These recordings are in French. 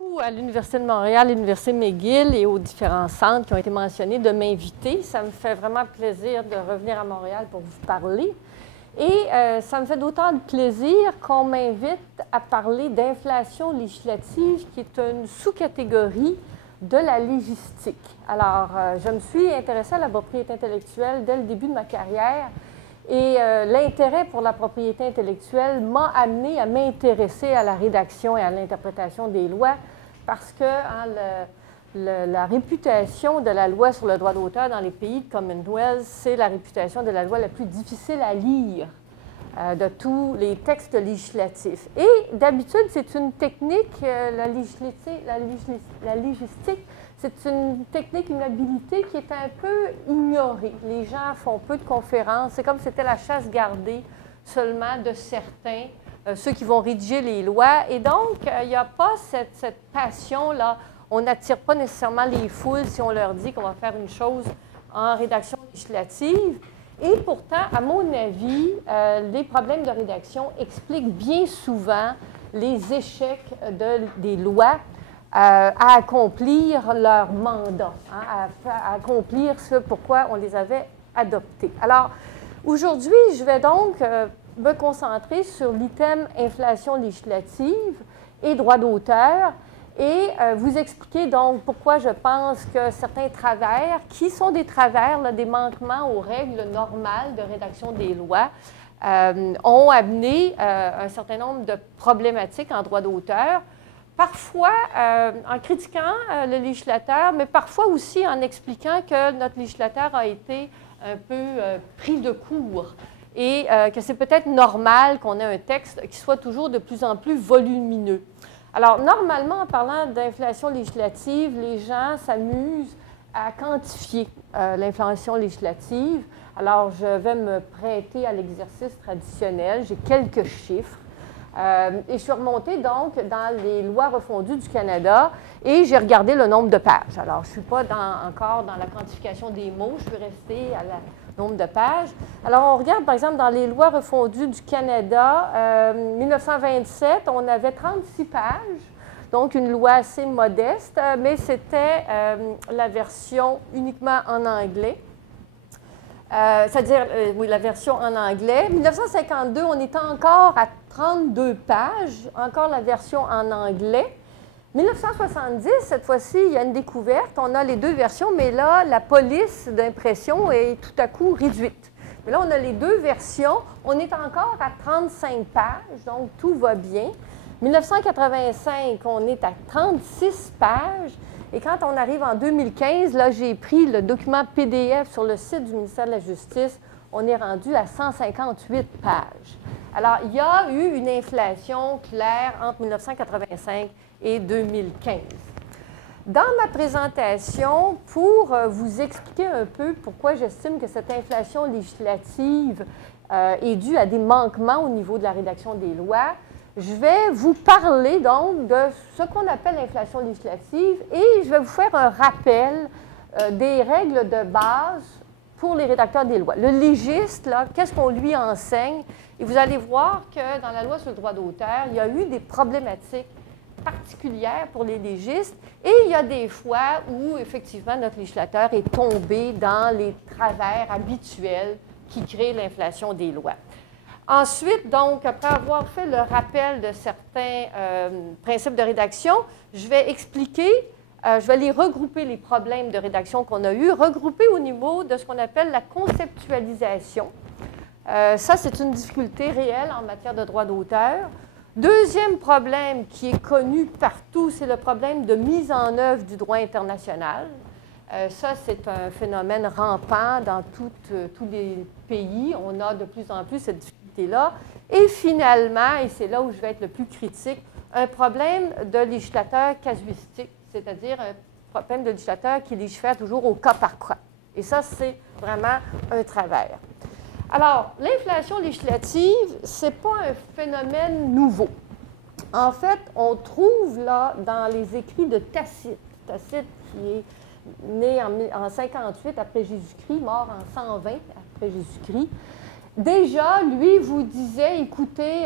beaucoup à l'Université de Montréal, l'Université McGill et aux différents centres qui ont été mentionnés de m'inviter. Ça me fait vraiment plaisir de revenir à Montréal pour vous parler. Et ça me fait d'autant de plaisir qu'on m'invite à parler d'inflation législative, qui est une sous-catégorie de la légistique. Alors, je me suis intéressée à la propriété intellectuelle dès le début de ma carrière. Et l'intérêt pour la propriété intellectuelle m'a amené à m'intéresser à la rédaction et à l'interprétation des lois parce que la réputation de la loi sur le droit d'auteur dans les pays de Commonwealth, c'est la réputation de la loi la plus difficile à lire de tous les textes législatifs. Et d'habitude, c'est une technique, la légistique, c'est une technique, une habilité qui est un peu ignorée. Les gens font peu de conférences. C'est comme si c'était la chasse gardée seulement de certains, ceux qui vont rédiger les lois. Et donc, il n'y a pas cette passion-là. On n'attire pas nécessairement les foules si on leur dit qu'on va faire une chose en rédaction législative. Et pourtant, à mon avis, les problèmes de rédaction expliquent bien souvent les échecs des lois à accomplir leur mandat, hein, à accomplir ce pourquoi on les avait adoptés. Alors, aujourd'hui, je vais donc me concentrer sur l'item inflation législative et droit d'auteur et vous expliquer donc pourquoi je pense que certains travers, qui sont des travers, là, des manquements aux règles normales de rédaction des lois, ont amené un certain nombre de problématiques en droit d'auteur. Parfois en critiquant le législateur, mais parfois aussi en expliquant que notre législateur a été un peu pris de court et que c'est peut-être normal qu'on ait un texte qui soit toujours de plus en plus volumineux. Alors, normalement, en parlant d'inflation législative, les gens s'amusent à quantifier l'inflation législative. Alors, je vais me prêter à l'exercice traditionnel. J'ai quelques chiffres. Et je suis remontée donc dans les lois refondues du Canada et j'ai regardé le nombre de pages. Alors, je ne suis pas encore dans la quantification des mots, je suis restée à le nombre de pages. Alors, on regarde par exemple dans les lois refondues du Canada, 1927, on avait 36 pages, donc une loi assez modeste, mais c'était la version uniquement en anglais. C'est-à-dire, oui, la version en anglais. 1952, on était encore à 32 pages, encore la version en anglais. 1970, cette fois-ci, il y a une découverte. On a les deux versions, mais là, la police d'impression est tout à coup réduite. Mais là, on a les deux versions. On est encore à 35 pages, donc tout va bien. 1985, on est à 36 pages. Et quand on arrive en 2015, là, j'ai pris le document PDF sur le site du ministère de la Justice. On est rendu à 158 pages. Alors, il y a eu une inflation claire entre 1985 et 2015. Dans ma présentation, pour vous expliquer un peu pourquoi j'estime que cette inflation législative est due à des manquements au niveau de la rédaction des lois, je vais vous parler donc de ce qu'on appelle l'inflation législative et je vais vous faire un rappel des règles de base pour les rédacteurs des lois. Le légiste, là, qu'est-ce qu'on lui enseigne? Et vous allez voir que dans la loi sur le droit d'auteur, il y a eu des problématiques particulières pour les légistes et il y a des fois où, effectivement, notre législateur est tombé dans les travers habituels qui créent l'inflation des lois. Ensuite, donc, après avoir fait le rappel de certains principes de rédaction, je vais expliquer, je vais les regrouper, les problèmes de rédaction qu'on a eus, regrouper au niveau de ce qu'on appelle la conceptualisation. Ça, c'est une difficulté réelle en matière de droit d'auteur. Deuxième problème qui est connu partout, c'est le problème de mise en œuvre du droit international. Ça, c'est un phénomène rampant dans tous les pays. On a de plus en plus cette difficulté-là. Et finalement, et c'est là où je vais être le plus critique, un problème de législateur casuistique, c'est-à-dire un problème de législateur qui légifère toujours au cas par cas. Et ça, c'est vraiment un travers. Alors, l'inflation législative, ce n'est pas un phénomène nouveau. En fait, on trouve là dans les écrits de Tacite, Tacite qui est né en 58 après Jésus-Christ, mort en 120 après Jésus-Christ. Déjà, lui vous disait, écoutez,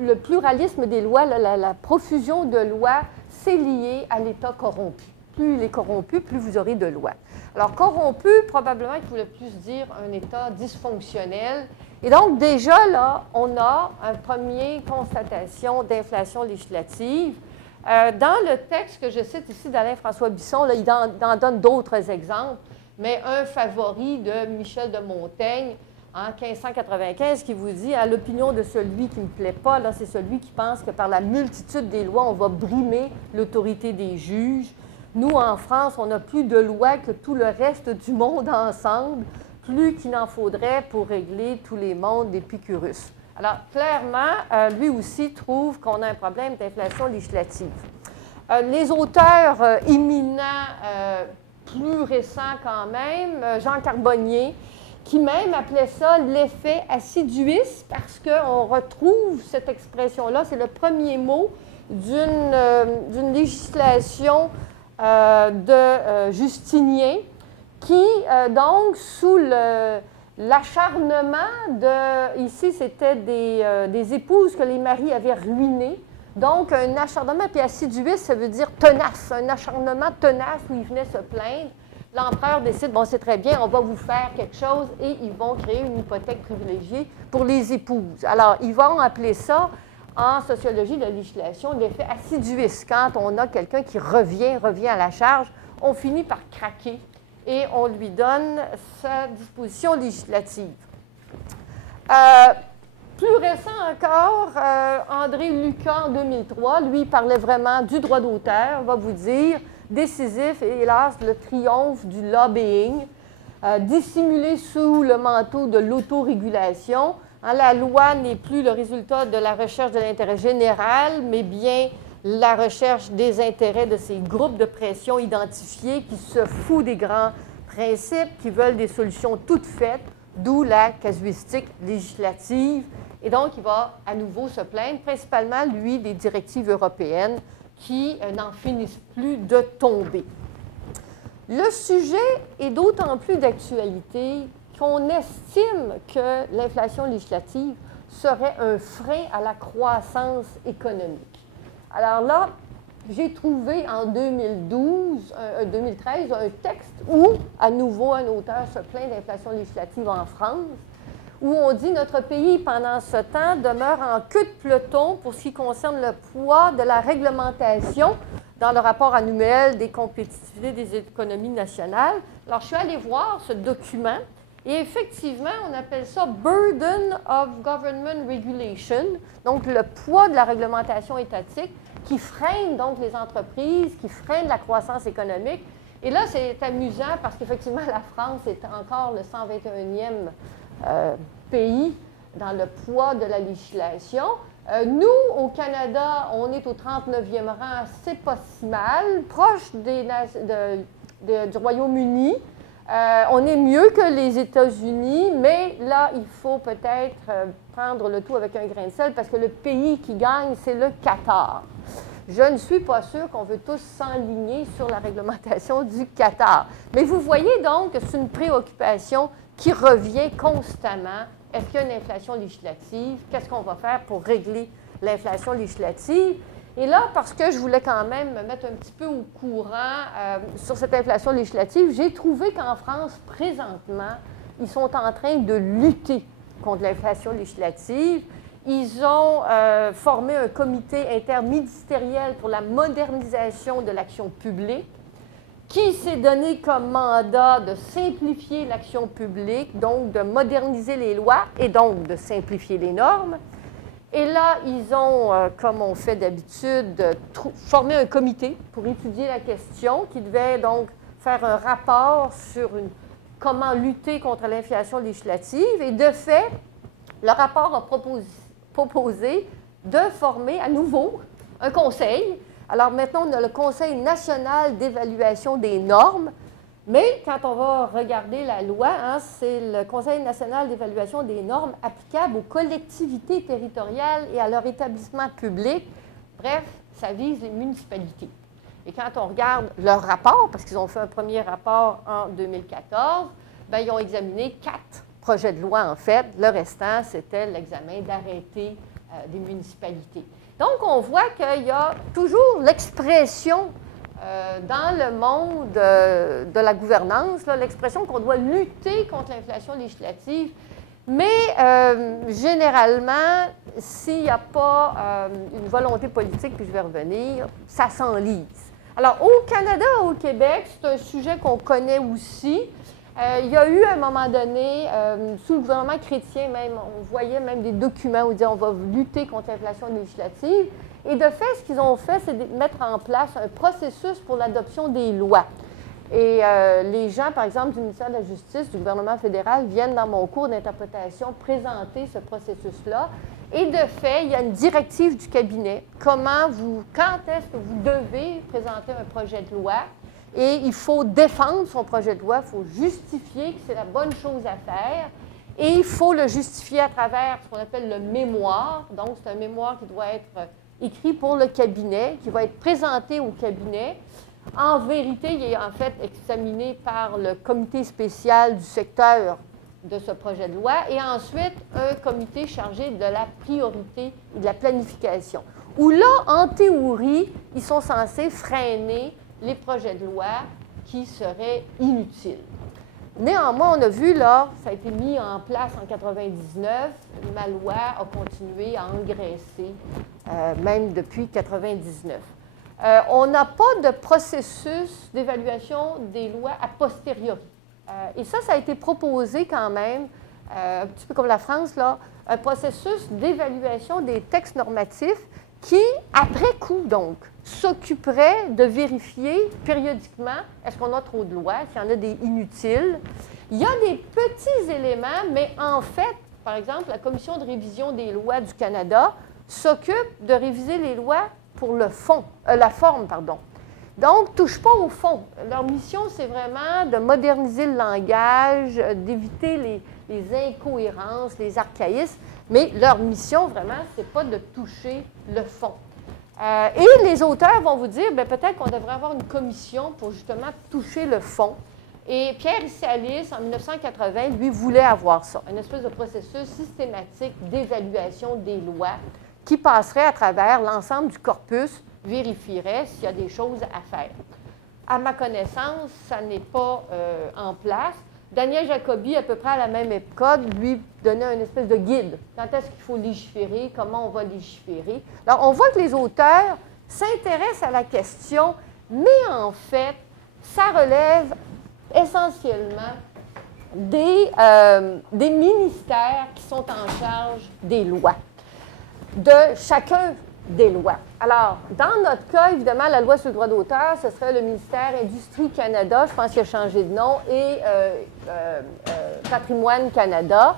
le pluralisme des lois, la profusion de lois, c'est lié à l'État corrompu. Plus il est corrompu, plus vous aurez de lois. Alors, corrompu, probablement qu'il voulait plus dire un État dysfonctionnel. Et donc, déjà, là, on a une première constatation d'inflation législative. Dans le texte que je cite ici d'Alain-François Bisson, là, il en donne d'autres exemples, mais un favori de Michel de Montaigne, en 1595, qui vous dit « À l'opinion de celui qui ne me plaît pas, là, c'est celui qui pense que par la multitude des lois, on va brimer l'autorité des juges. Nous, en France, on n'a plus de lois que tout le reste du monde ensemble, plus qu'il n'en faudrait pour régler tous les mondes d'Épicurus. » Alors, clairement, lui aussi trouve qu'on a un problème d'inflation législative. Les auteurs éminents, plus récents quand même, Jean Carbonnier, qui même appelait ça l'effet assiduis, parce qu'on retrouve cette expression-là, c'est le premier mot d'une législation de Justinien, qui, donc, sous l'acharnement de... Ici, c'était des épouses que les maris avaient ruinées. Donc, un acharnement, puis assiduis, ça veut dire tenace, un acharnement tenace où ils venaient se plaindre. L'empereur décide, bon, c'est très bien, on va vous faire quelque chose, et ils vont créer une hypothèque privilégiée pour les épouses. Alors, ils vont appeler ça, en sociologie de la législation, l'effet assiduis. Quand on a quelqu'un qui revient à la charge, on finit par craquer et on lui donne sa disposition législative. Plus récent encore, André Lucas, en 2003, lui, parlait vraiment du droit d'auteur, on va vous dire, décisif et hélas, le triomphe du lobbying, dissimulé sous le manteau de l'autorégulation. La loi n'est plus le résultat de la recherche de l'intérêt général, mais bien la recherche des intérêts de ces groupes de pression identifiés qui se foutent des grands principes, qui veulent des solutions toutes faites, d'où la casuistique législative. Et donc, il va à nouveau se plaindre, principalement, lui, des directives européennes qui n'en finissent plus de tomber. Le sujet est d'autant plus d'actualité qu'on estime que l'inflation législative serait un frein à la croissance économique. Alors là, j'ai trouvé en 2013 un texte où, à nouveau, un auteur se plaint d'inflation législative en France, où on dit « Notre pays, pendant ce temps, demeure en queue de peloton pour ce qui concerne le poids de la réglementation dans le rapport annuel des compétitivités des économies nationales. » Alors, je suis allée voir ce document, et effectivement, on appelle ça « Burden of Government Regulation », donc le poids de la réglementation étatique qui freine donc les entreprises, qui freine la croissance économique. Et là, c'est amusant parce qu'effectivement, la France est encore le 121e pays dans le poids de la législation. Nous, au Canada, on est au 39e rang, c'est pas si mal, proche du Royaume-Uni. On est mieux que les États-Unis, mais là, il faut peut-être prendre le tout avec un grain de sel parce que le pays qui gagne, c'est le Qatar. Je ne suis pas sûre qu'on veut tous s'enligner sur la réglementation du Qatar. Mais vous voyez donc que c'est une préoccupation qui revient constamment. Est-ce qu'il y a une inflation législative? Qu'est-ce qu'on va faire pour régler l'inflation législative? Et là, parce que je voulais quand même me mettre un petit peu au courant sur cette inflation législative, j'ai trouvé qu'en France, présentement, ils sont en train de lutter contre l'inflation législative. Ils ont formé un comité interministériel pour la modernisation de l'action publique qui s'est donné comme mandat de simplifier l'action publique, donc de moderniser les lois et donc de simplifier les normes. Et là, ils ont, comme on fait d'habitude, formé un comité pour étudier la question qui devait donc faire un rapport sur comment lutter contre l'inflation législative. Et de fait, le rapport a proposé de former à nouveau un conseil. Alors maintenant, on a le Conseil national d'évaluation des normes, mais quand on va regarder la loi, c'est le Conseil national d'évaluation des normes applicables aux collectivités territoriales et à leur établissement public. Bref, ça vise les municipalités. Et quand on regarde leur rapport, parce qu'ils ont fait un premier rapport en 2014, bien, ils ont examiné 4 projets de loi, en fait. Le restant, c'était l'examen d'arrêtés des municipalités. Donc, on voit qu'il y a toujours l'expression dans le monde de la gouvernance, l'expression qu'on doit lutter contre l'inflation législative, mais généralement, s'il n'y a pas une volonté politique, puis je vais revenir, ça s'enlise. Alors, au Canada, au Québec, c'est un sujet qu'on connaît aussi. Il y a eu, à un moment donné, sous le gouvernement chrétien même, on voyait même des documents où ils disaient on va lutter contre l'inflation législative. Et de fait, ce qu'ils ont fait, c'est de mettre en place un processus pour l'adoption des lois. Et les gens, par exemple, du ministère de la Justice, du gouvernement fédéral, viennent dans mon cours d'interprétation présenter ce processus-là. Et de fait, il y a une directive du cabinet. Quand est-ce que vous devez présenter un projet de loi? Et il faut défendre son projet de loi, il faut justifier que c'est la bonne chose à faire. Et il faut le justifier à travers ce qu'on appelle le mémoire. Donc, c'est un mémoire qui doit être écrit pour le cabinet, qui va être présenté au cabinet. En vérité, il est en fait examiné par le comité spécial du secteur de ce projet de loi et ensuite un comité chargé de la priorité et de la planification. Où là, en théorie, ils sont censés freiner les projets de loi qui seraient inutiles. Néanmoins, on a vu, là, ça a été mis en place en 1999, ma loi a continué à engraisser, même depuis 1999. On n'a pas de processus d'évaluation des lois a posteriori. Et ça a été proposé quand même, un petit peu comme la France, là, un processus d'évaluation des textes normatifs qui, après coup, donc, s'occuperait de vérifier périodiquement est-ce qu'on a trop de lois, s'il y en a des inutiles. Il y a des petits éléments, mais en fait, par exemple, la Commission de révision des lois du Canada s'occupe de réviser les lois pour le fond, la forme, pardon. Donc, touche pas au fond. Leur mission, c'est vraiment de moderniser le langage, d'éviter les incohérences, les archaïsmes, mais leur mission, vraiment, c'est pas de toucher le fond. Et les auteurs vont vous dire, peut-être qu'on devrait avoir une commission pour justement toucher le fond. Et Pierre Isséalis, en 1980, lui, voulait avoir ça, une espèce de processus systématique d'évaluation des lois qui passerait à travers l'ensemble du corpus, vérifierait s'il y a des choses à faire. À ma connaissance, ça n'est pas en place. Daniel Jacobi, à peu près à la même époque, lui donnait une espèce de guide. Quand est-ce qu'il faut légiférer, comment on va légiférer. Alors, on voit que les auteurs s'intéressent à la question, mais en fait, ça relève essentiellement des ministères qui sont en charge des lois, de chacun des lois. Alors, dans notre cas, évidemment, la loi sur le droit d'auteur, ce serait le ministère Industrie Canada, je pense qu'il a changé de nom, et Patrimoine Canada,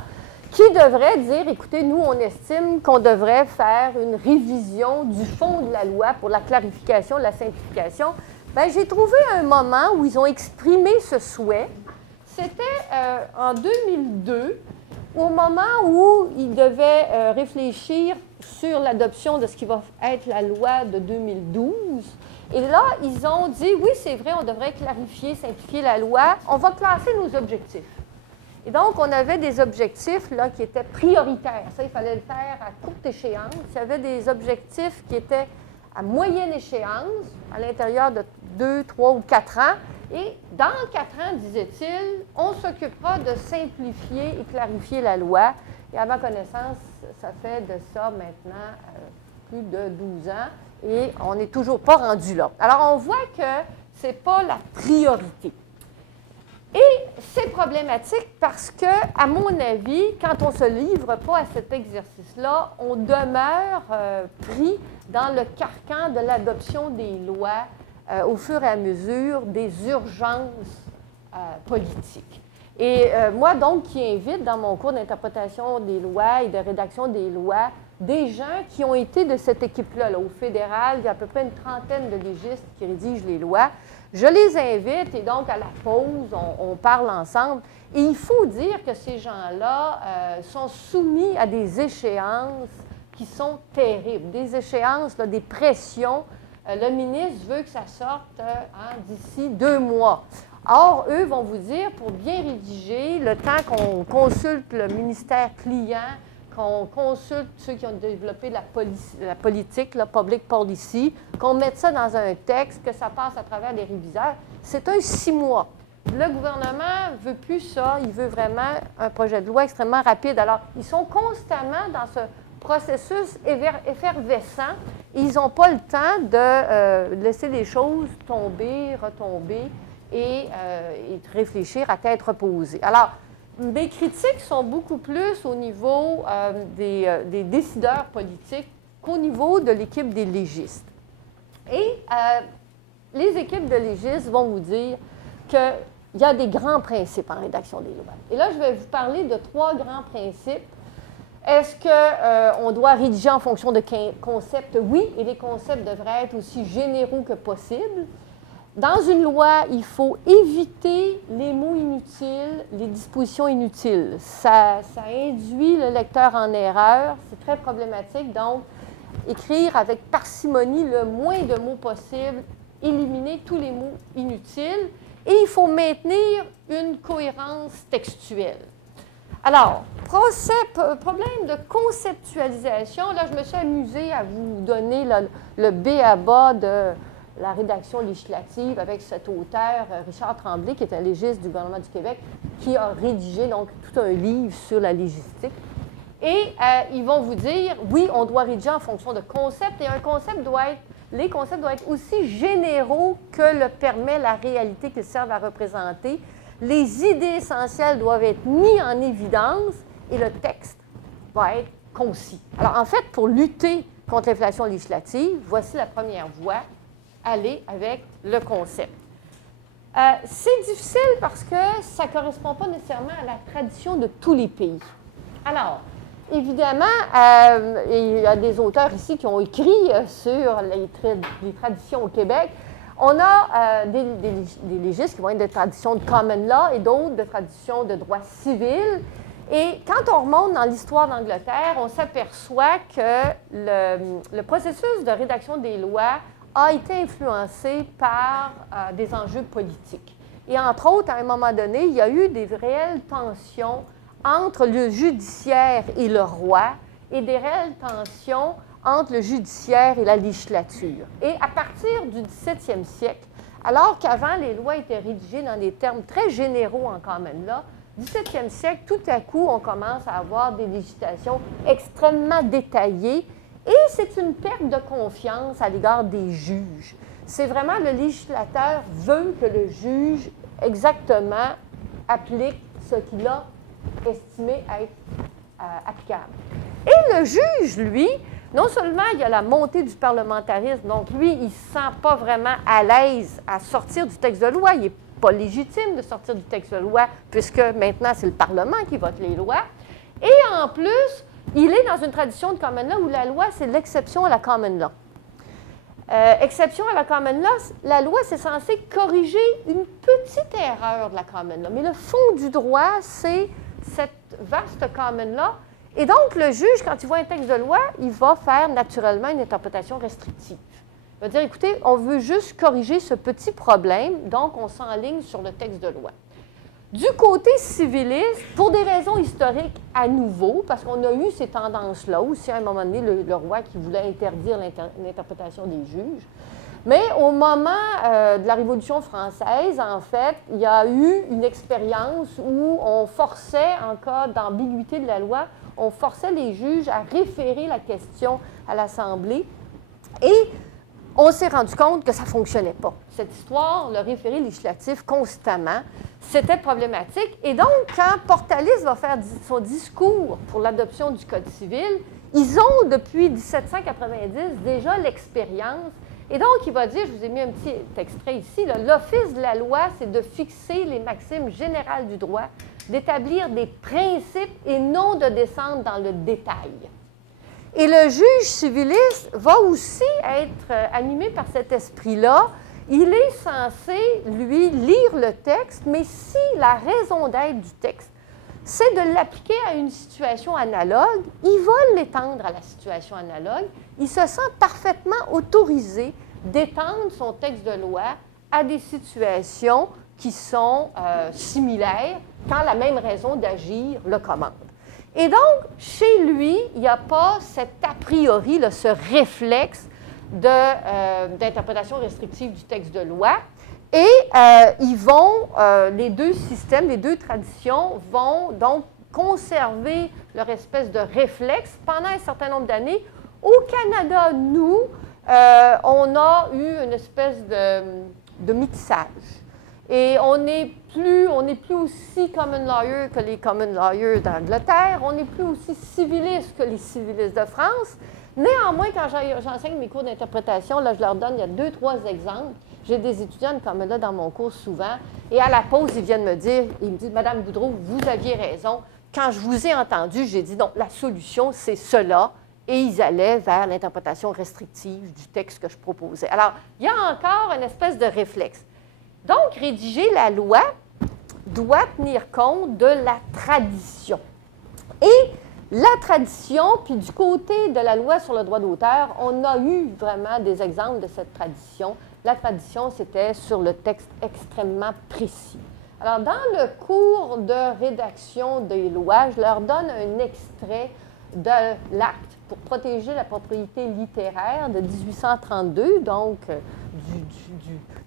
qui devrait dire, écoutez, nous, on estime qu'on devrait faire une révision du fond de la loi pour la clarification, la simplification. Bien, j'ai trouvé un moment où ils ont exprimé ce souhait. C'était en 2002, au moment où ils devaient réfléchir sur l'adoption de ce qui va être la loi de 2012. Et là, ils ont dit, oui, c'est vrai, on devrait clarifier, simplifier la loi. On va classer nos objectifs. Et donc, on avait des objectifs là, qui étaient prioritaires. Ça, il fallait le faire à courte échéance. Il y avait des objectifs qui étaient à moyenne échéance, à l'intérieur de 2, 3 ou 4 ans. Et dans 4 ans, disait-il, on s'occupera de simplifier et clarifier la loi. Et à ma connaissance, ça fait de ça maintenant plus de 12 ans et on n'est toujours pas rendu là. Alors, on voit que ce n'est pas la priorité. Et c'est problématique parce que, à mon avis, quand on ne se livre pas à cet exercice-là, on demeure pris dans le carcan de l'adoption des lois au fur et à mesure des urgences politiques. Et moi, donc, qui invite dans mon cours d'interprétation des lois et de rédaction des lois des gens qui ont été de cette équipe-là. Là, au fédéral, il y a à peu près une trentaine de légistes qui rédigent les lois. Je les invite et donc à la pause, on parle ensemble. Et il faut dire que ces gens-là sont soumis à des échéances qui sont terribles, des échéances, là, des pressions. Le ministre veut que ça sorte d'ici 2 mois. Or, eux vont vous dire, pour bien rédiger, le temps qu'on consulte le ministère client, qu'on consulte ceux qui ont développé la politique, la public policy, qu'on mette ça dans un texte, que ça passe à travers les réviseurs. C'est un 6 mois. Le gouvernement ne veut plus ça. Il veut vraiment un projet de loi extrêmement rapide. Alors, ils sont constamment dans ce processus effervescent. Ils n'ont pas le temps de laisser les choses tomber, retomber et de réfléchir à tête reposée. Alors, mes critiques sont beaucoup plus au niveau des décideurs politiques qu'au niveau de l'équipe des légistes. Et les équipes de légistes vont vous dire qu'il y a des grands principes en rédaction des lois. Et là, je vais vous parler de 3 grands principes. Est-ce qu'on doit rédiger en fonction de concepts? Oui, et les concepts devraient être aussi généraux que possible. Dans une loi, il faut éviter les mots inutiles, les dispositions inutiles. Ça induit le lecteur en erreur, c'est très problématique. Donc, écrire avec parcimonie le moins de mots possible, éliminer tous les mots inutiles, et il faut maintenir une cohérence textuelle. Alors, problème de conceptualisation, là, je me suis amusée à vous donner le b.a.-ba de la rédaction législative avec cet auteur, Richard Tremblay, qui est un légiste du gouvernement du Québec, qui a rédigé donc tout un livre sur la légistique. Et ils vont vous dire, oui, on doit rédiger en fonction de concepts, et les concepts doivent être aussi généraux que le permet la réalité qu'ils servent à représenter. Les idées essentielles doivent être mises en évidence et le texte va être concis. Alors, en fait, pour lutter contre l'inflation législative, voici la première voie, aller avec le concept. C'est difficile parce que ça ne correspond pas nécessairement à la tradition de tous les pays. Alors, évidemment, il y a des auteurs ici qui ont écrit sur les traditions au Québec. On a des légistes qui vont être de tradition de common law et d'autres de tradition de droit civil. Et quand on remonte dans l'histoire d'Angleterre, on s'aperçoit que le processus de rédaction des lois a été influencé par des enjeux politiques. Et entre autres, à un moment donné, il y a eu des réelles tensions entre le judiciaire et le roi et des réelles tensions entre le judiciaire et la législature. Et à partir du 17e siècle, alors qu'avant les lois étaient rédigées dans des termes très généraux en common law, 17e siècle, tout à coup, on commence à avoir des législations extrêmement détaillées et c'est une perte de confiance à l'égard des juges. C'est vraiment le législateur veut que le juge exactement applique ce qu'il a estimé être applicable. Et le juge, lui, non seulement il y a la montée du parlementarisme, donc lui, il ne se sent pas vraiment à l'aise à sortir du texte de loi, il n'est pas légitime de sortir du texte de loi, puisque maintenant, c'est le Parlement qui vote les lois. Et en plus, il est dans une tradition de common law où la loi, c'est l'exception à la common law. Exception à la common law, la loi, c'est censé corriger une petite erreur de la common law. Mais le fond du droit, c'est cette vaste common law. Et donc, le juge, quand il voit un texte de loi, il va faire naturellement une interprétation restrictive. Il va dire, écoutez, on veut juste corriger ce petit problème, donc on s'enligne sur le texte de loi. Du côté civiliste, pour des raisons historiques à nouveau, parce qu'on a eu ces tendances-là aussi, à un moment donné, le roi qui voulait interdire l'interprétation des juges. Mais au moment de la Révolution française, en fait, il y a eu une expérience où on forçait, en cas d'ambiguïté de la loi, on forçait les juges à référer la question à l'Assemblée. Et on s'est rendu compte que ça ne fonctionnait pas. Cette histoire, le référé législatif constamment, c'était problématique. Et donc, quand Portalis va faire son discours pour l'adoption du Code civil, ils ont, depuis 1790, déjà l'expérience. Et donc, il va dire, je vous ai mis un petit extrait ici, l'office de la loi, c'est de fixer les maximes générales du droit, d'établir des principes et non de descendre dans le détail. Et le juge civiliste va aussi être animé par cet esprit-là. Il est censé, lui, lire le texte, mais si la raison d'être du texte, c'est de l'appliquer à une situation analogue, il va l'étendre à la situation analogue. Il se sent parfaitement autorisé d'étendre son texte de loi à des situations qui sont similaires quand la même raison d'agir le commande. Et donc, chez lui, il n'y a pas cet a priori, là, ce réflexe d'interprétation restrictive du texte de loi. Et les deux systèmes, les deux traditions vont donc conserver leur espèce de réflexe pendant un certain nombre d'années. Au Canada, nous, on a eu une espèce de métissage. Et on n'est plus aussi common lawyer que les common lawyers d'Angleterre, on n'est plus aussi civiliste que les civilistes de France. Néanmoins, quand j'enseigne mes cours d'interprétation, là, je leur donne, il y a 2-3 exemples. J'ai des étudiants comme là dans mon cours souvent, et à la pause, ils viennent me dire, Madame Boudreau, vous aviez raison. Quand je vous ai entendu, j'ai dit, non, la solution, c'est cela. Et ils allaient vers l'interprétation restrictive du texte que je proposais. Alors, il y a encore une espèce de réflexe. Donc, rédiger la loi doit tenir compte de la tradition. Et la tradition, puis du côté de la loi sur le droit d'auteur, on a eu vraiment des exemples de cette tradition. La tradition, c'était sur le texte extrêmement précis. Alors, dans le cours de rédaction des lois, je leur donne un extrait de l'acte pour protéger la propriété littéraire de 1832, donc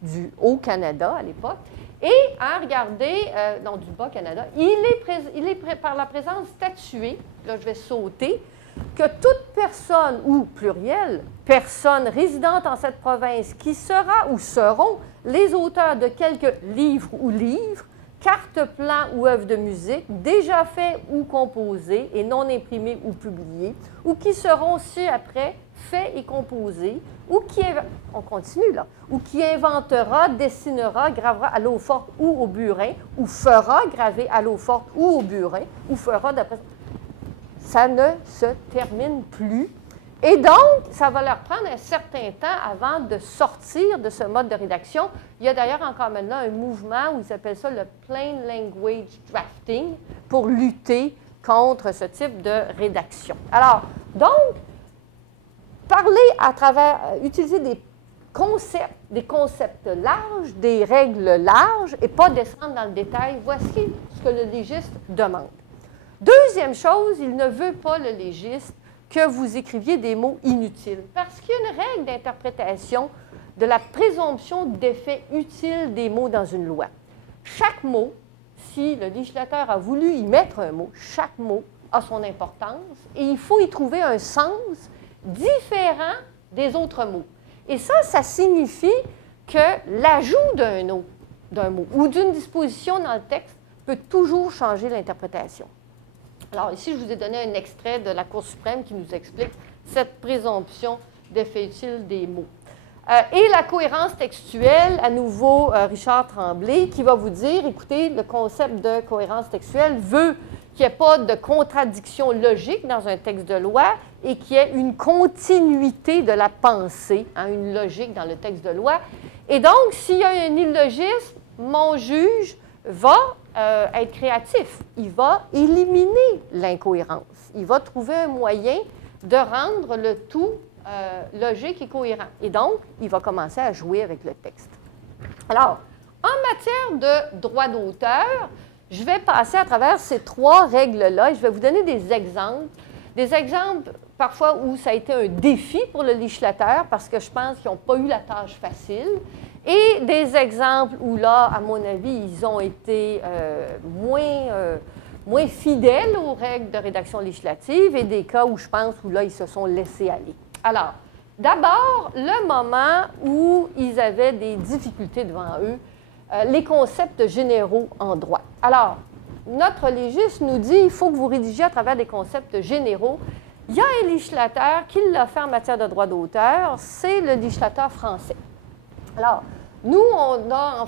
du Haut-Canada à l'époque. Et à regarder, du Bas-Canada, il est par la présence statuée, là je vais sauter, que toute personne, ou pluriel, personne résidente en cette province qui sera ou seront les auteurs de quelques livres ou livres, cartes, plans ou œuvres de musique déjà faits ou composés et non imprimés ou publiés, ou qui seront ci-après faits et composés, ou qui, on continue là, ou qui inventera, dessinera, gravera à l'eau forte ou au burin, ou fera graver à l'eau forte ou au burin, ou fera d'après... Ça ne se termine plus. Et donc, ça va leur prendre un certain temps avant de sortir de ce mode de rédaction. Il y a d'ailleurs encore maintenant un mouvement où ils appellent ça le Plain Language Drafting pour lutter contre ce type de rédaction. Alors, donc, utiliser des concepts larges, des règles larges et pas descendre dans le détail. Voici ce que le légiste demande. Deuxième chose, il ne veut pas, le légiste, que vous écriviez des mots inutiles, parce qu'il y a une règle d'interprétation de la présomption d'effet utile des mots dans une loi. Chaque mot, si le législateur a voulu y mettre un mot, chaque mot a son importance et il faut y trouver un sens différent des autres mots. Et ça signifie que l'ajout d'un mot ou d'une disposition dans le texte peut toujours changer l'interprétation. Alors ici, je vous ai donné un extrait de la Cour suprême qui nous explique cette présomption d'effet utile des mots. Et la cohérence textuelle, à nouveau, Richard Tremblay, qui va vous dire, écoutez, le concept de cohérence textuelle veut qu'il n'y ait pas de contradiction logique dans un texte de loi et qu'il y ait une continuité de la pensée, une logique dans le texte de loi. Et donc, s'il y a un illogisme, mon juge va être créatif. Il va éliminer l'incohérence. Il va trouver un moyen de rendre le tout logique et cohérent. Et donc, il va commencer à jouer avec le texte. Alors, en matière de droit d'auteur, je vais passer à travers ces 3 règles-là et je vais vous donner des exemples parfois où ça a été un défi pour le législateur parce que je pense qu'ils n'ont pas eu la tâche facile, et des exemples où là, à mon avis, ils ont été moins fidèles aux règles de rédaction législative, et des cas où je pense où là, ils se sont laissés aller. Alors, d'abord, le moment où ils avaient des difficultés devant eux, les concepts généraux en droit. Alors, notre légiste nous dit il faut que vous rédigiez à travers des concepts généraux. Il y a un législateur qui l'a fait en matière de droit d'auteur, c'est le législateur français. Alors, nous, on a en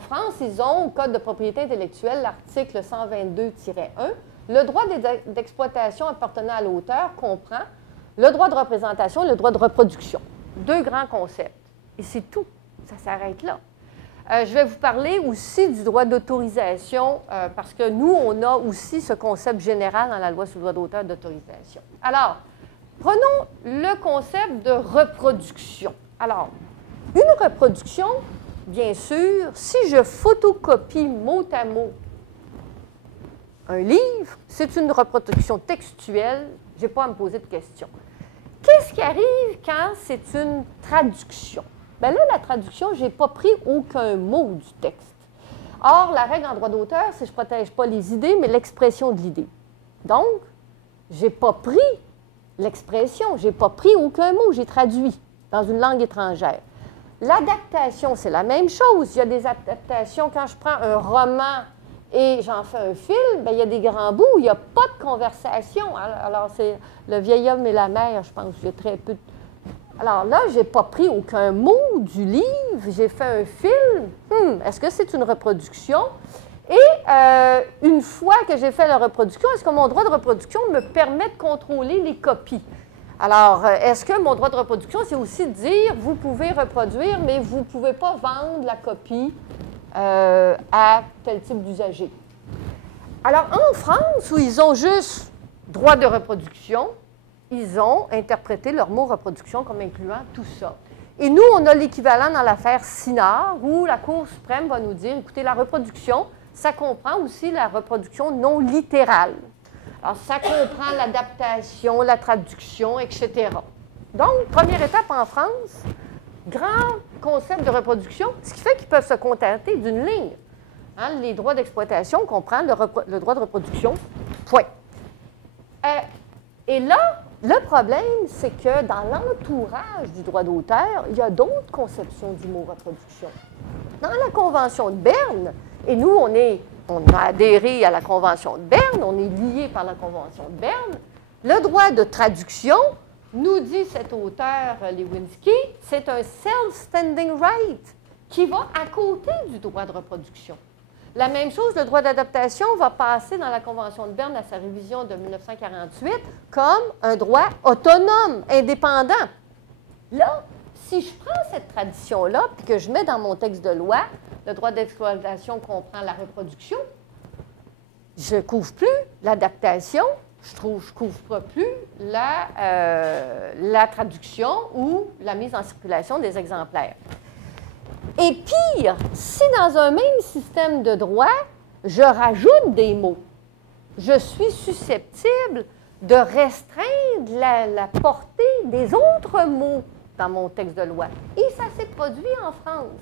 France, ils ont au Code de propriété intellectuelle l'article 122-1. Le droit d'exploitation appartenant à l'auteur comprend le droit de représentation et le droit de reproduction. 2 grands concepts. Et c'est tout. Ça s'arrête là. Je vais vous parler aussi du droit d'autorisation, parce que nous, on a aussi ce concept général dans la loi sur le droit d'auteur d'autorisation. Alors, prenons le concept de reproduction. Alors, une reproduction, bien sûr, si je photocopie mot à mot un livre, c'est une reproduction textuelle, je n'ai pas à me poser de questions. Qu'est-ce qui arrive quand c'est une traduction? Bien là, la traduction, je n'ai pas pris aucun mot du texte. Or, la règle en droit d'auteur, c'est que je ne protège pas les idées, mais l'expression de l'idée. Donc, je n'ai pas pris l'expression, je n'ai pas pris aucun mot, j'ai traduit dans une langue étrangère. L'adaptation, c'est la même chose. Il y a des adaptations, quand je prends un roman et j'en fais un film, bien, il y a des grands bouts, il n'y a pas de conversation. Alors, c'est Le vieil homme et la mer, je pense, il y a très peu de... Alors là, je n'ai pas pris aucun mot du livre, j'ai fait un film. Est-ce que c'est une reproduction? Et une fois que j'ai fait la reproduction, est-ce que mon droit de reproduction me permet de contrôler les copies? Alors, est-ce que mon droit de reproduction, c'est aussi de dire, vous pouvez reproduire, mais vous ne pouvez pas vendre la copie à tel type d'usager? Alors, en France, où ils ont juste droit de reproduction, ils ont interprété leur mot reproduction comme incluant tout ça. Et nous, on a l'équivalent dans l'affaire Sinard, où la Cour suprême va nous dire, écoutez, la reproduction, ça comprend aussi la reproduction non littérale. Alors, ça comprend l'adaptation, la traduction, etc. Donc, première étape en France, grand concept de reproduction, ce qui fait qu'ils peuvent se contenter d'une ligne. Hein, les droits d'exploitation comprennent le droit de reproduction, point. Et là, le problème, c'est que dans l'entourage du droit d'auteur, il y a d'autres conceptions du mot reproduction. Dans la Convention de Berne, et nous, on a adhéré à la Convention de Berne, on est lié par la Convention de Berne, le droit de traduction, nous dit cet auteur Lewinsky, c'est un self-standing right qui va à côté du droit de reproduction. La même chose, le droit d'adaptation va passer dans la Convention de Berne à sa révision de 1948 comme un droit autonome, indépendant. Là, si je prends cette tradition-là et que je mets dans mon texte de loi, le droit d'exploitation comprend la reproduction, je ne couvre plus l'adaptation, je ne couvre plus la traduction ou la mise en circulation des exemplaires. Et pire, si dans un même système de droit, je rajoute des mots, je suis susceptible de restreindre la portée des autres mots dans mon texte de loi. Et ça s'est produit en France.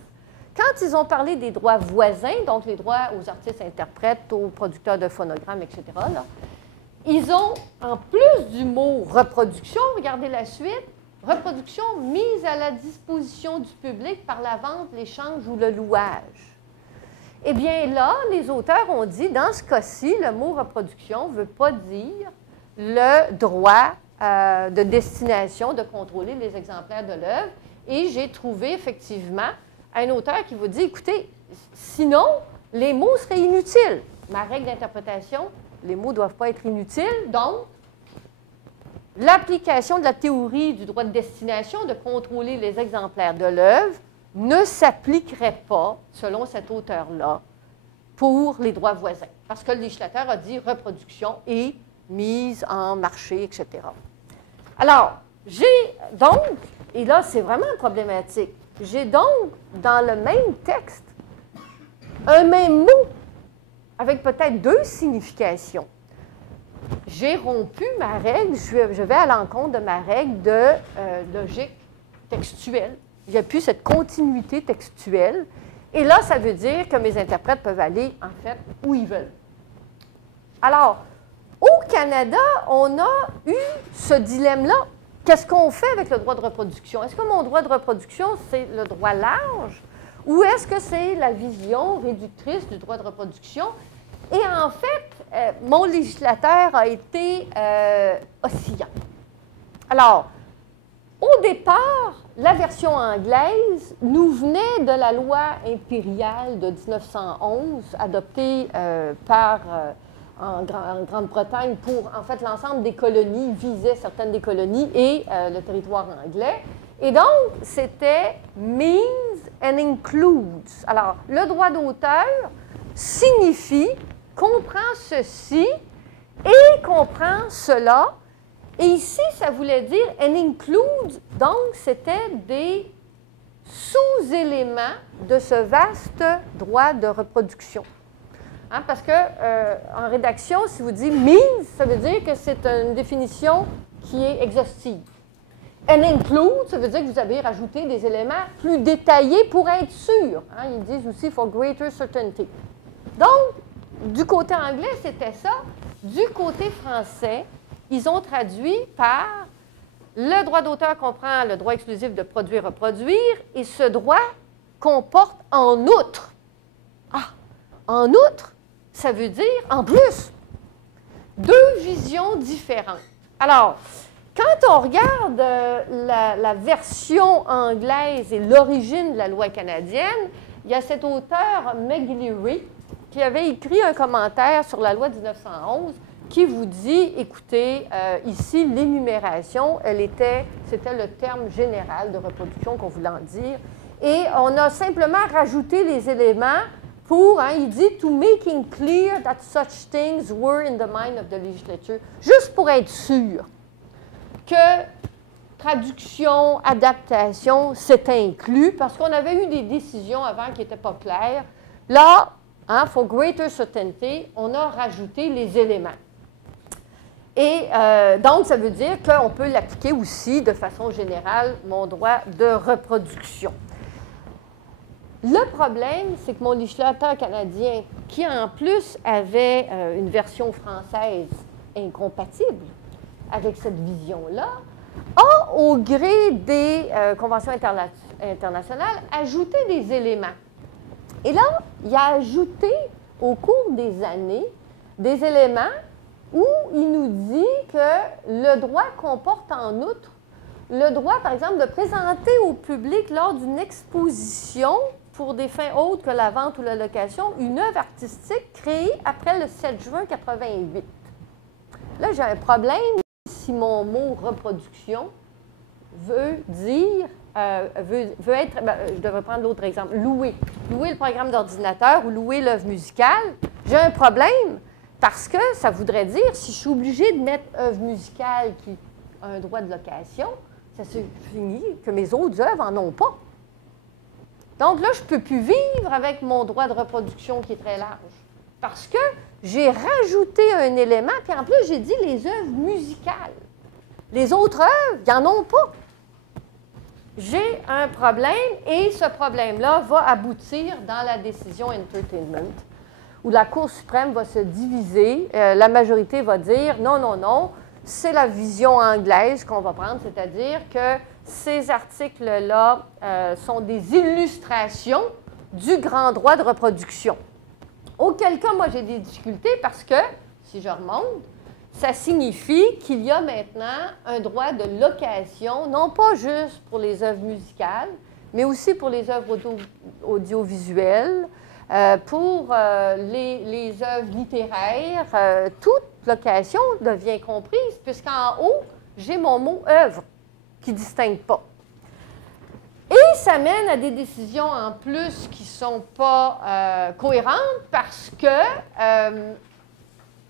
Quand ils ont parlé des droits voisins, donc les droits aux artistes-interprètes, aux producteurs de phonogrammes, etc., là, ils ont, en plus du mot reproduction, regardez la suite, reproduction mise à la disposition du public par la vente, l'échange ou le louage. Eh bien là, les auteurs ont dit, dans ce cas-ci, le mot reproduction ne veut pas dire le droit de destination de contrôler les exemplaires de l'œuvre. Et j'ai trouvé effectivement un auteur qui vous dit, écoutez, sinon, les mots seraient inutiles. Ma règle d'interprétation, les mots ne doivent pas être inutiles, donc l'application de la théorie du droit de destination de contrôler les exemplaires de l'œuvre ne s'appliquerait pas, selon cet auteur-là, pour les droits voisins. Parce que le législateur a dit reproduction et mise en marché, etc. Alors, j'ai donc, et là c'est vraiment problématique, j'ai donc dans le même texte un même mot avec peut-être deux significations. J'ai rompu ma règle, je vais à l'encontre de ma règle de logique textuelle. Il n'y a plus cette continuité textuelle. Et là, ça veut dire que mes interprètes peuvent aller, en fait, où ils veulent. Alors, au Canada, on a eu ce dilemme-là. Qu'est-ce qu'on fait avec le droit de reproduction? Est-ce que mon droit de reproduction, c'est le droit large? Ou est-ce que c'est la vision réductrice du droit de reproduction? Et en fait, mon législateur a été oscillant. Alors, au départ, la version anglaise nous venait de la loi impériale de 1911, adoptée en Grande-Bretagne pour, en fait, l'ensemble des colonies, visait certaines des colonies et le territoire anglais. Et donc, c'était « means and includes ». Alors, le droit d'auteur signifie, comprend ceci et comprend cela. Et ici, ça voulait dire « and includes », donc c'était des sous-éléments de ce vaste droit de reproduction. Hein, parce que en rédaction, si vous dites means, ça veut dire que c'est une définition qui est exhaustive. And include, ça veut dire que vous avez rajouté des éléments plus détaillés pour être sûr. Hein, ils disent aussi for greater certainty. Donc, du côté anglais, c'était ça. Du côté français, ils ont traduit par le droit d'auteur comprend le droit exclusif de produire-reproduire et ce droit comporte en outre. Ah, en outre, ça veut dire en plus. Deux visions différentes. Alors, quand on regarde la version anglaise et l'origine de la loi canadienne, il y a cet auteur McGilliwray qui avait écrit un commentaire sur la loi de 1911 qui vous dit, écoutez, ici, l'énumération, c'était le terme général de reproduction qu'on voulait en dire, et on a simplement rajouté les éléments pour, hein, il dit, to making clear that such things were in the mind of the legislature, juste pour être sûr que traduction, adaptation, c'est inclus, parce qu'on avait eu des décisions avant qui n'étaient pas claires. Là, hein, for greater certainty, on a rajouté les éléments. Et donc, ça veut dire qu'on peut l'appliquer aussi de façon générale, mon droit de reproduction. Le problème, c'est que mon législateur canadien, qui en plus avait une version française incompatible avec cette vision-là, a, au gré des conventions internationales, ajouté des éléments. Et là, il a ajouté, au cours des années, des éléments où il nous dit que le droit comporte en outre le droit, par exemple, de présenter au public lors d'une exposition pour des fins autres que la vente ou la location, une œuvre artistique créée après le 7 juin 88. Là, j'ai un problème si mon mot reproduction veut dire, veut être, je devrais prendre l'autre exemple, louer. Louer le programme d'ordinateur ou louer l'œuvre musicale. J'ai un problème parce que ça voudrait dire, si je suis obligée de mettre œuvre musicale qui a un droit de location, ça signifie que mes autres œuvres n'en ont pas. Donc là, je ne peux plus vivre avec mon droit de reproduction qui est très large. Parce que j'ai rajouté un élément, puis en plus, j'ai dit les œuvres musicales. Les autres œuvres, ils n'en ont pas. J'ai un problème et ce problème-là va aboutir dans la décision Entertainment, où la Cour suprême va se diviser. La majorité va dire non, non, non, c'est la vision anglaise qu'on va prendre, c'est-à-dire que ces articles-là sont des illustrations du grand droit de reproduction. Auquel cas, moi, j'ai des difficultés parce que, si je remonte, ça signifie qu'il y a maintenant un droit de location, non pas juste pour les œuvres musicales, mais aussi pour les œuvres audiovisuelles, pour les œuvres littéraires. Toute location devient comprise, puisqu'en haut, j'ai mon mot « œuvre » qui ne distingue pas. Et ça mène à des décisions en plus qui ne sont pas cohérentes parce que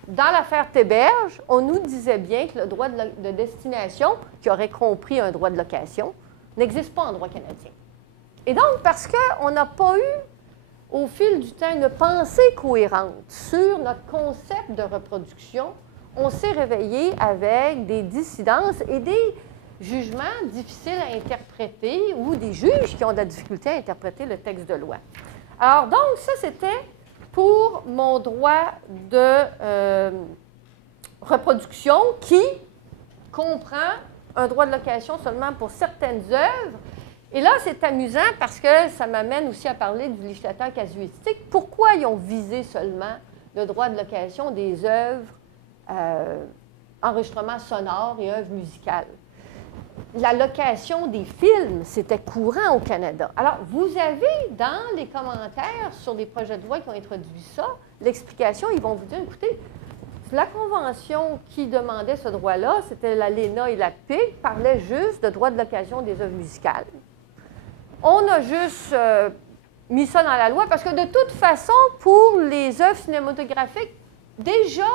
dans l'affaire Théberge, on nous disait bien que le droit de destination, qui aurait compris un droit de location, n'existe pas en droit canadien. Et donc, parce qu'on n'a pas eu, au fil du temps, une pensée cohérente sur notre concept de reproduction, on s'est réveillé avec des dissidences et des jugements difficiles à interpréter ou des juges qui ont de la difficulté à interpréter le texte de loi. Alors, donc, ça, c'était pour mon droit de reproduction qui comprend un droit de location seulement pour certaines œuvres. Et là, c'est amusant parce que ça m'amène aussi à parler du législateur casuistique. Pourquoi ils ont visé seulement le droit de location des œuvres enregistrements sonores et œuvres musicales? La location des films, c'était courant au Canada. Alors, vous avez dans les commentaires sur les projets de loi qui ont introduit ça, l'explication, ils vont vous dire, écoutez, la convention qui demandait ce droit-là, c'était la LENA et la PIC, parlait juste de droit de location des œuvres musicales. On a juste mis ça dans la loi parce que de toute façon, pour les œuvres cinématographiques, déjà,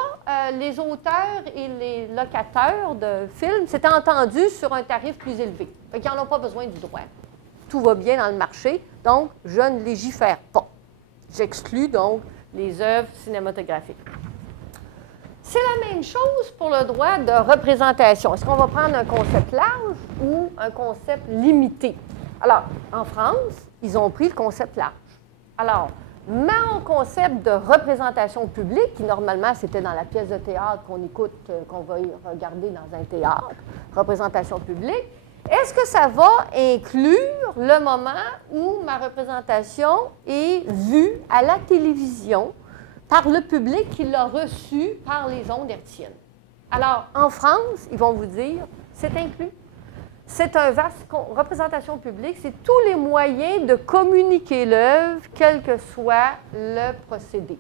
les auteurs et les locateurs de films s'étaient entendus sur un tarif plus élevé. Ils n'en ont pas besoin du droit. Tout va bien dans le marché, donc je ne légifère pas. J'exclus donc les œuvres cinématographiques. C'est la même chose pour le droit de représentation. Est-ce qu'on va prendre un concept large ou un concept limité? Alors, en France, ils ont pris le concept large. Alors, mon concept de représentation publique, qui normalement c'était dans la pièce de théâtre qu'on écoute, qu'on va regarder dans un théâtre, représentation publique, est-ce que ça va inclure le moment où ma représentation est vue à la télévision par le public qui l'a reçue par les ondes hertziennes? Alors, en France, ils vont vous dire, c'est inclus. C'est un vaste représentation publique, c'est tous les moyens de communiquer l'œuvre, quel que soit le procédé.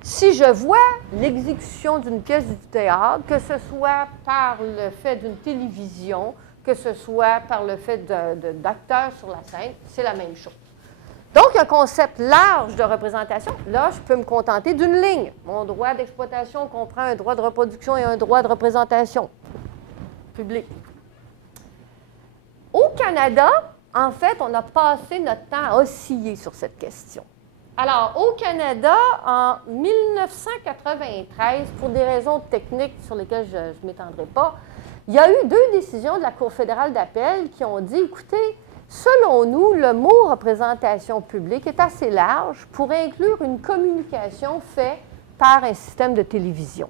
Si je vois l'exécution d'une pièce du théâtre, que ce soit par le fait d'une télévision, que ce soit par le fait d'acteurs sur la scène, c'est la même chose. Donc, un concept large de représentation, là, je peux me contenter d'une ligne. Mon droit d'exploitation comprend un droit de reproduction et un droit de représentation publique. Au Canada, en fait, on a passé notre temps à osciller sur cette question. Alors, au Canada, en 1993, pour des raisons techniques sur lesquelles je ne m'étendrai pas, il y a eu 2 décisions de la Cour fédérale d'appel qui ont dit, écoutez, selon nous, le mot représentation publique est assez large pour inclure une communication faite par un système de télévision.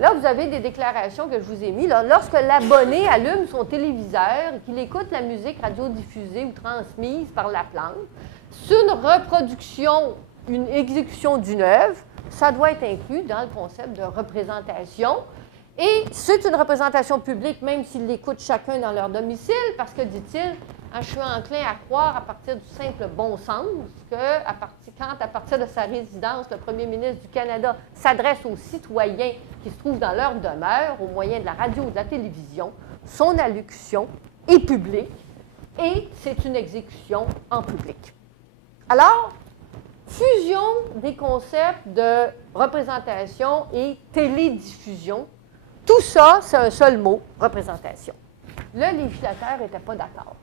Là, vous avez des déclarations que je vous ai mises. Lorsque l'abonné allume son téléviseur et qu'il écoute la musique radiodiffusée ou transmise par la plante, c'est une reproduction, une exécution d'une œuvre, ça doit être inclus dans le concept de représentation. Et c'est une représentation publique, même s'ils l'écoutent chacun dans leur domicile, parce que, dit-il, je suis enclin à croire, à partir du simple bon sens, que quand, à partir de sa résidence, le premier ministre du Canada s'adresse aux citoyens qui se trouvent dans leur demeure, au moyen de la radio ou de la télévision, son allocution est publique et c'est une exécution en public. Alors, fusion des concepts de représentation et télédiffusion, tout ça, c'est un seul mot, représentation. Le législateur n'était pas d'accord.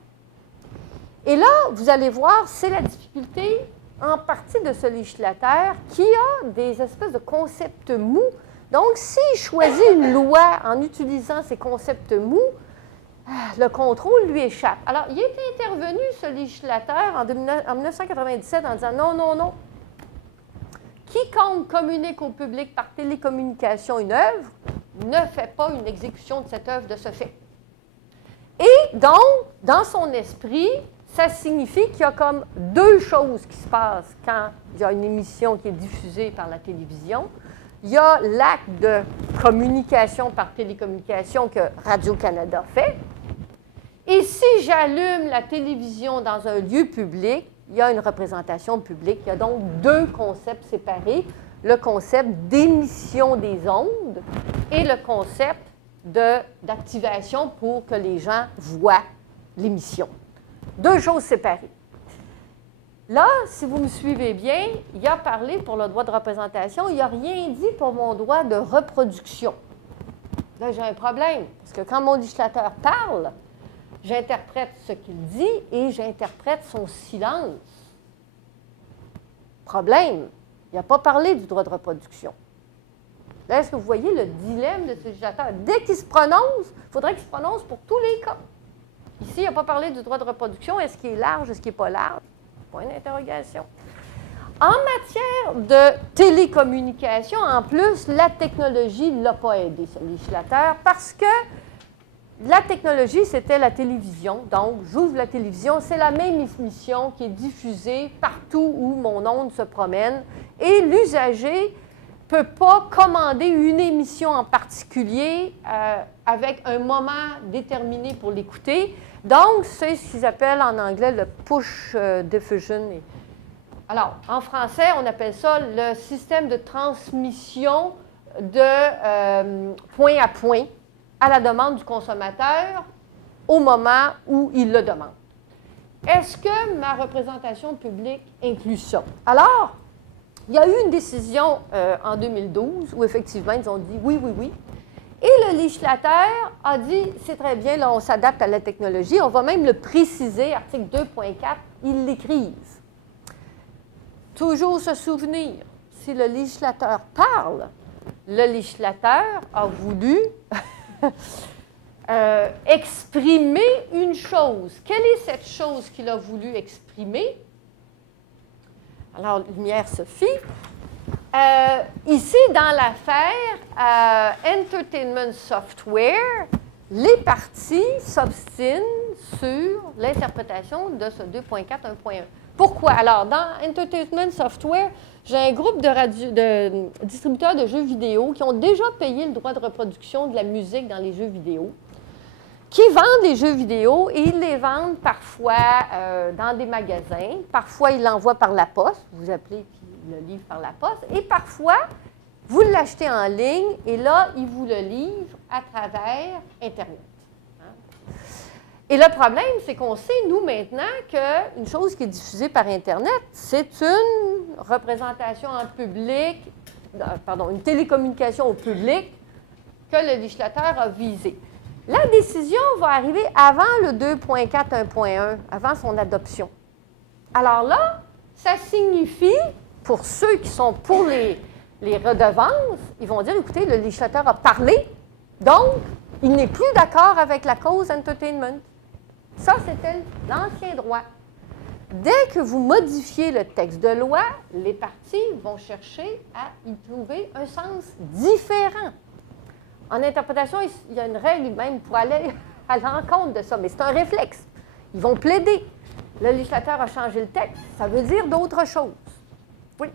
Et là, vous allez voir, c'est la difficulté en partie de ce législateur qui a des espèces de concepts mous. Donc, s'il choisit une loi en utilisant ces concepts mous, le contrôle lui échappe. Alors, il est intervenu, ce législateur, en 1997 en disant non, non, non. Quiconque communique au public par télécommunication une œuvre ne fait pas une exécution de cette œuvre de ce fait. Et donc, dans son esprit, ça signifie qu'il y a comme 2 choses qui se passent quand il y a une émission qui est diffusée par la télévision. Il y a l'acte de communication par télécommunication que Radio-Canada fait. Et si j'allume la télévision dans un lieu public, il y a une représentation publique. Il y a donc 2 concepts séparés. Le concept d'émission des ondes et le concept d'activation pour que les gens voient l'émission. 2 choses séparées. Là, si vous me suivez bien, il a parlé pour le droit de représentation, il n'a rien dit pour mon droit de reproduction. Là, j'ai un problème, parce que quand mon législateur parle, j'interprète ce qu'il dit et j'interprète son silence. Problème, il n'a pas parlé du droit de reproduction. Là, est-ce que vous voyez le dilemme de ce législateur? Dès qu'il se prononce, il faudrait qu'il se prononce pour tous les cas. Ici, il n'a pas parlé du droit de reproduction. Est-ce qu'il est large? Est-ce qu'il n'est pas large? Point d'interrogation. En matière de télécommunication, en plus, la technologie ne l'a pas aidé, ce législateur, parce que la technologie, c'était la télévision. Donc, j'ouvre la télévision, c'est la même émission qui est diffusée partout où mon onde se promène. Et l'usager ne peut pas commander une émission en particulier avec un moment déterminé pour l'écouter. Donc, c'est ce qu'ils appellent en anglais le push diffusion. Alors, en français, on appelle ça le système de transmission de point à point à la demande du consommateur au moment où il le demande. Est-ce que ma représentation publique inclut ça? Alors, il y a eu une décision en 2012 où effectivement, ils ont dit oui, oui, oui. Et le législateur a dit, c'est très bien, là, on s'adapte à la technologie, on va même le préciser, article 2.4, ils l'écrivent. Toujours se souvenir, si le législateur parle, le législateur a voulu exprimer une chose. Quelle est cette chose qu'il a voulu exprimer? Alors, lumière Sophie. Ici, dans l'affaire Entertainment Software, les parties s'obstinent sur l'interprétation de ce 2.4.1.1. Pourquoi? Alors, dans Entertainment Software, j'ai un groupe de distributeurs de jeux vidéo qui ont déjà payé le droit de reproduction de la musique dans les jeux vidéo, qui vendent les jeux vidéo et ils les vendent parfois dans des magasins. Parfois, ils l'envoient par la poste. Vous appelez le livre par la poste. Et parfois, vous l'achetez en ligne et là, ils vous le livrent à travers Internet. Hein? Et le problème, c'est qu'on sait, nous, maintenant, qu'une chose qui est diffusée par Internet, c'est une représentation en public, une télécommunication au public que le législateur a visée. La décision va arriver avant le 2.4.1.1, avant son adoption. Alors là, ça signifie, pour ceux qui sont pour les redevances, ils vont dire, écoutez, le législateur a parlé, donc il n'est plus d'accord avec la cause entertainment. Ça, c'était l'ancien droit. Dès que vous modifiez le texte de loi, les parties vont chercher à y trouver un sens différent. En interprétation, il y a une règle même pour aller à l'encontre de ça, mais c'est un réflexe. Ils vont plaider. Le législateur a changé le texte, ça veut dire d'autres choses. Oui.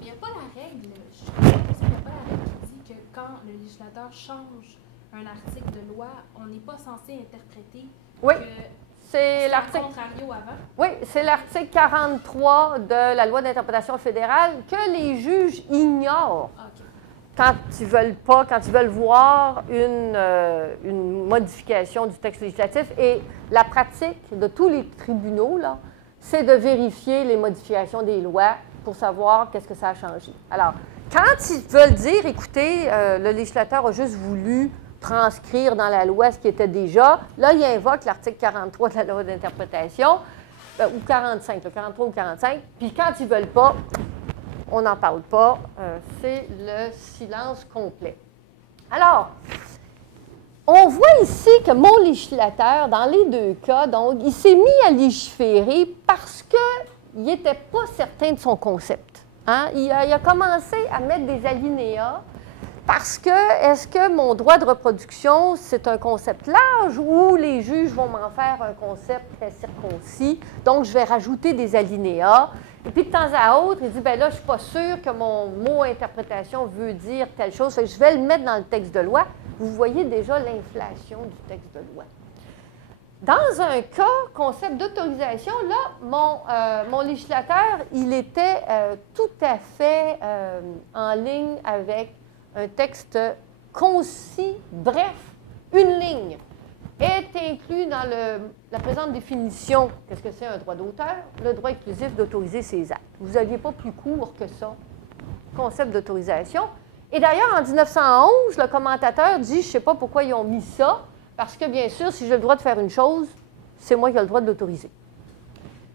Mais il n'y a pas la règle, je pense qu'il n'y a pas la règle qui dit que quand le législateur change un article de loi, on n'est pas censé interpréter oui. que c'est l'article contrario avant. Oui, c'est l'article 43 de la loi d'interprétation fédérale que les juges ignorent. Okay. Quand ils veulent voir une modification du texte législatif. Et la pratique de tous les tribunaux, là, c'est de vérifier les modifications des lois pour savoir qu'est-ce que ça a changé. Alors, quand ils veulent dire, écoutez, le législateur a juste voulu transcrire dans la loi ce qui était déjà, là, il invoque l'article 43 de la loi d'interprétation, ou 45, le 43 ou 45, puis quand ils ne veulent pas, on n'en parle pas, c'est le silence complet. Alors, on voit ici que mon législateur, dans les deux cas, donc, il s'est mis à légiférer parce qu'il n'était pas certain de son concept. Hein? Il a commencé à mettre des alinéas parce que, est-ce que mon droit de reproduction, c'est un concept large ou les juges vont m'en faire un concept très circoncis? Donc, je vais rajouter des alinéas. Et puis, de temps à autre, il dit, bien là, je ne suis pas sûr que mon mot interprétation veut dire telle chose. Fait que je vais le mettre dans le texte de loi. Vous voyez déjà l'inflation du texte de loi. Dans un cas, concept d'autorisation, là, mon législateur, il était tout à fait en ligne avec un texte concis, bref, une ligne, est inclus dans la présente définition. Qu'est-ce que c'est un droit d'auteur? Le droit exclusif d'autoriser ses actes. Vous n'aviez pas plus court que ça, concept d'autorisation. Et d'ailleurs, en 1911, le commentateur dit, je ne sais pas pourquoi ils ont mis ça, parce que bien sûr, si j'ai le droit de faire une chose, c'est moi qui ai le droit de l'autoriser.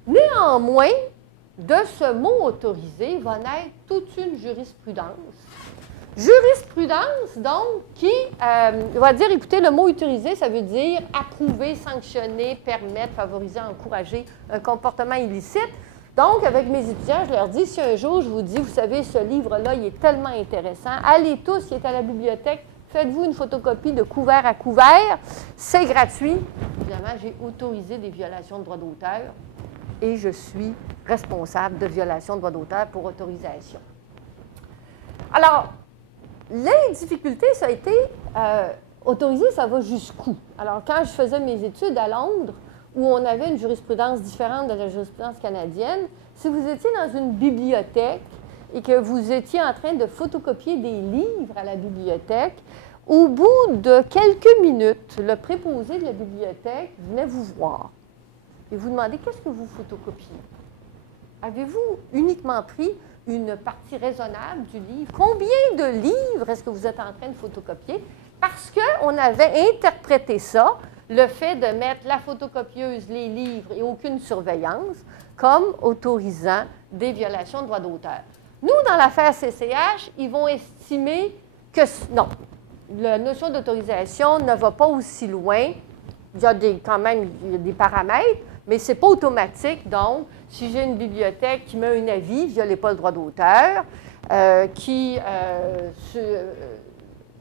Néanmoins, de ce mot autorisé va naître toute une jurisprudence. Jurisprudence, donc, qui va dire, écoutez, le mot autorisé, ça veut dire approuver, sanctionner, permettre, favoriser, encourager un comportement illicite. Donc, avec mes étudiants, je leur dis, si un jour je vous dis, vous savez, ce livre-là, il est tellement intéressant, allez tous, il est à la bibliothèque, faites-vous une photocopie de couvert à couvert, c'est gratuit. Évidemment, j'ai autorisé des violations de droits d'auteur et je suis responsable de violations de droits d'auteur pour autorisation. Alors, les difficultés, ça a été, autorisé, ça va jusqu'où? Alors, quand je faisais mes études à Londres, où on avait une jurisprudence différente de la jurisprudence canadienne, si vous étiez dans une bibliothèque et que vous étiez en train de photocopier des livres à la bibliothèque, au bout de quelques minutes, le préposé de la bibliothèque venait vous voir et vous demandait qu'est-ce que vous photocopiez. Avez-vous uniquement pris une partie raisonnable du livre? Combien de livres est-ce que vous êtes en train de photocopier? Parce qu'on avait interprété ça, le fait de mettre la photocopieuse, les livres et aucune surveillance, comme autorisant des violations de droits d'auteur. Nous, dans l'affaire CCH, ils vont estimer que non, la notion d'autorisation ne va pas aussi loin. Il y a quand même des paramètres, mais ce n'est pas automatique. Donc, si j'ai une bibliothèque qui met un avis, violez pas le droit d'auteur, qui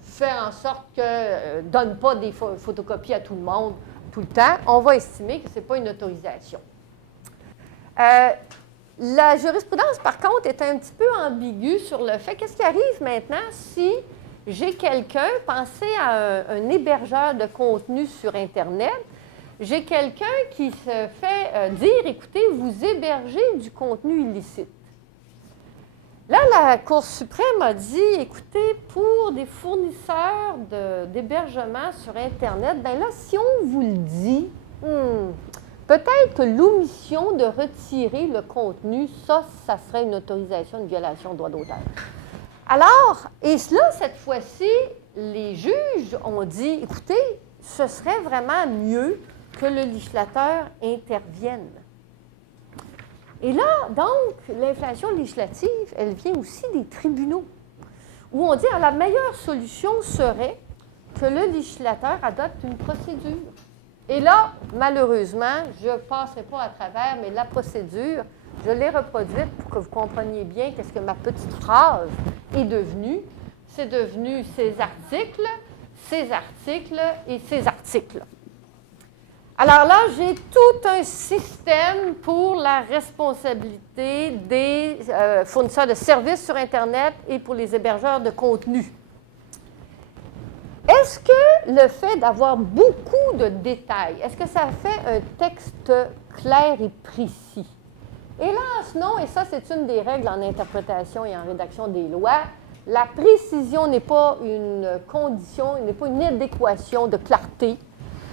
fait en sorte que ne donne pas des photocopies à tout le monde tout le temps, on va estimer que ce n'est pas une autorisation. La jurisprudence, par contre, est un petit peu ambiguë sur le fait qu'est-ce qui arrive maintenant si j'ai quelqu'un, pensez à un hébergeur de contenu sur Internet, j'ai quelqu'un qui se fait dire, écoutez, vous hébergez du contenu illicite. Là, la Cour suprême a dit, écoutez, pour des fournisseurs d'hébergement sur Internet, bien là, si on vous le dit, peut-être que l'omission de retirer le contenu, ça serait une autorisation, une violation de droit d'auteur. Alors, et là, cette fois-ci, les juges ont dit, écoutez, ce serait vraiment mieux que le législateur intervienne. Et là, donc, l'inflation législative, elle vient aussi des tribunaux, où on dit, la meilleure solution serait que le législateur adopte une procédure. Et là, malheureusement, je ne passerai pas à travers, mais la procédure, je l'ai reproduite pour que vous compreniez bien qu'est-ce que ma petite phrase est devenue. C'est devenu ces articles et ces articles. Alors là, j'ai tout un système pour la responsabilité des fournisseurs de services sur Internet et pour les hébergeurs de contenu. Est-ce que le fait d'avoir beaucoup de détails, est-ce que ça fait un texte clair et précis? Hélas, non, et ça, c'est une des règles en interprétation et en rédaction des lois. La précision n'est pas une condition, n'est pas une adéquation de clarté.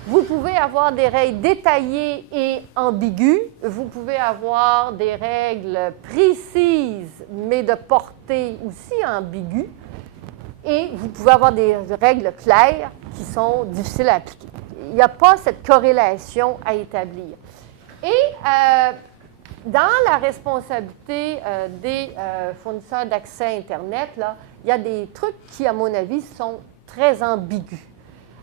Vous pouvez avoir des règles détaillées et ambiguës. Vous pouvez avoir des règles précises, mais de portée aussi ambiguë. Et vous pouvez avoir des règles claires qui sont difficiles à appliquer. Il n'y a pas cette corrélation à établir. Et dans la responsabilité des fournisseurs d'accès à Internet, là, il y a des trucs qui, à mon avis, sont très ambigus.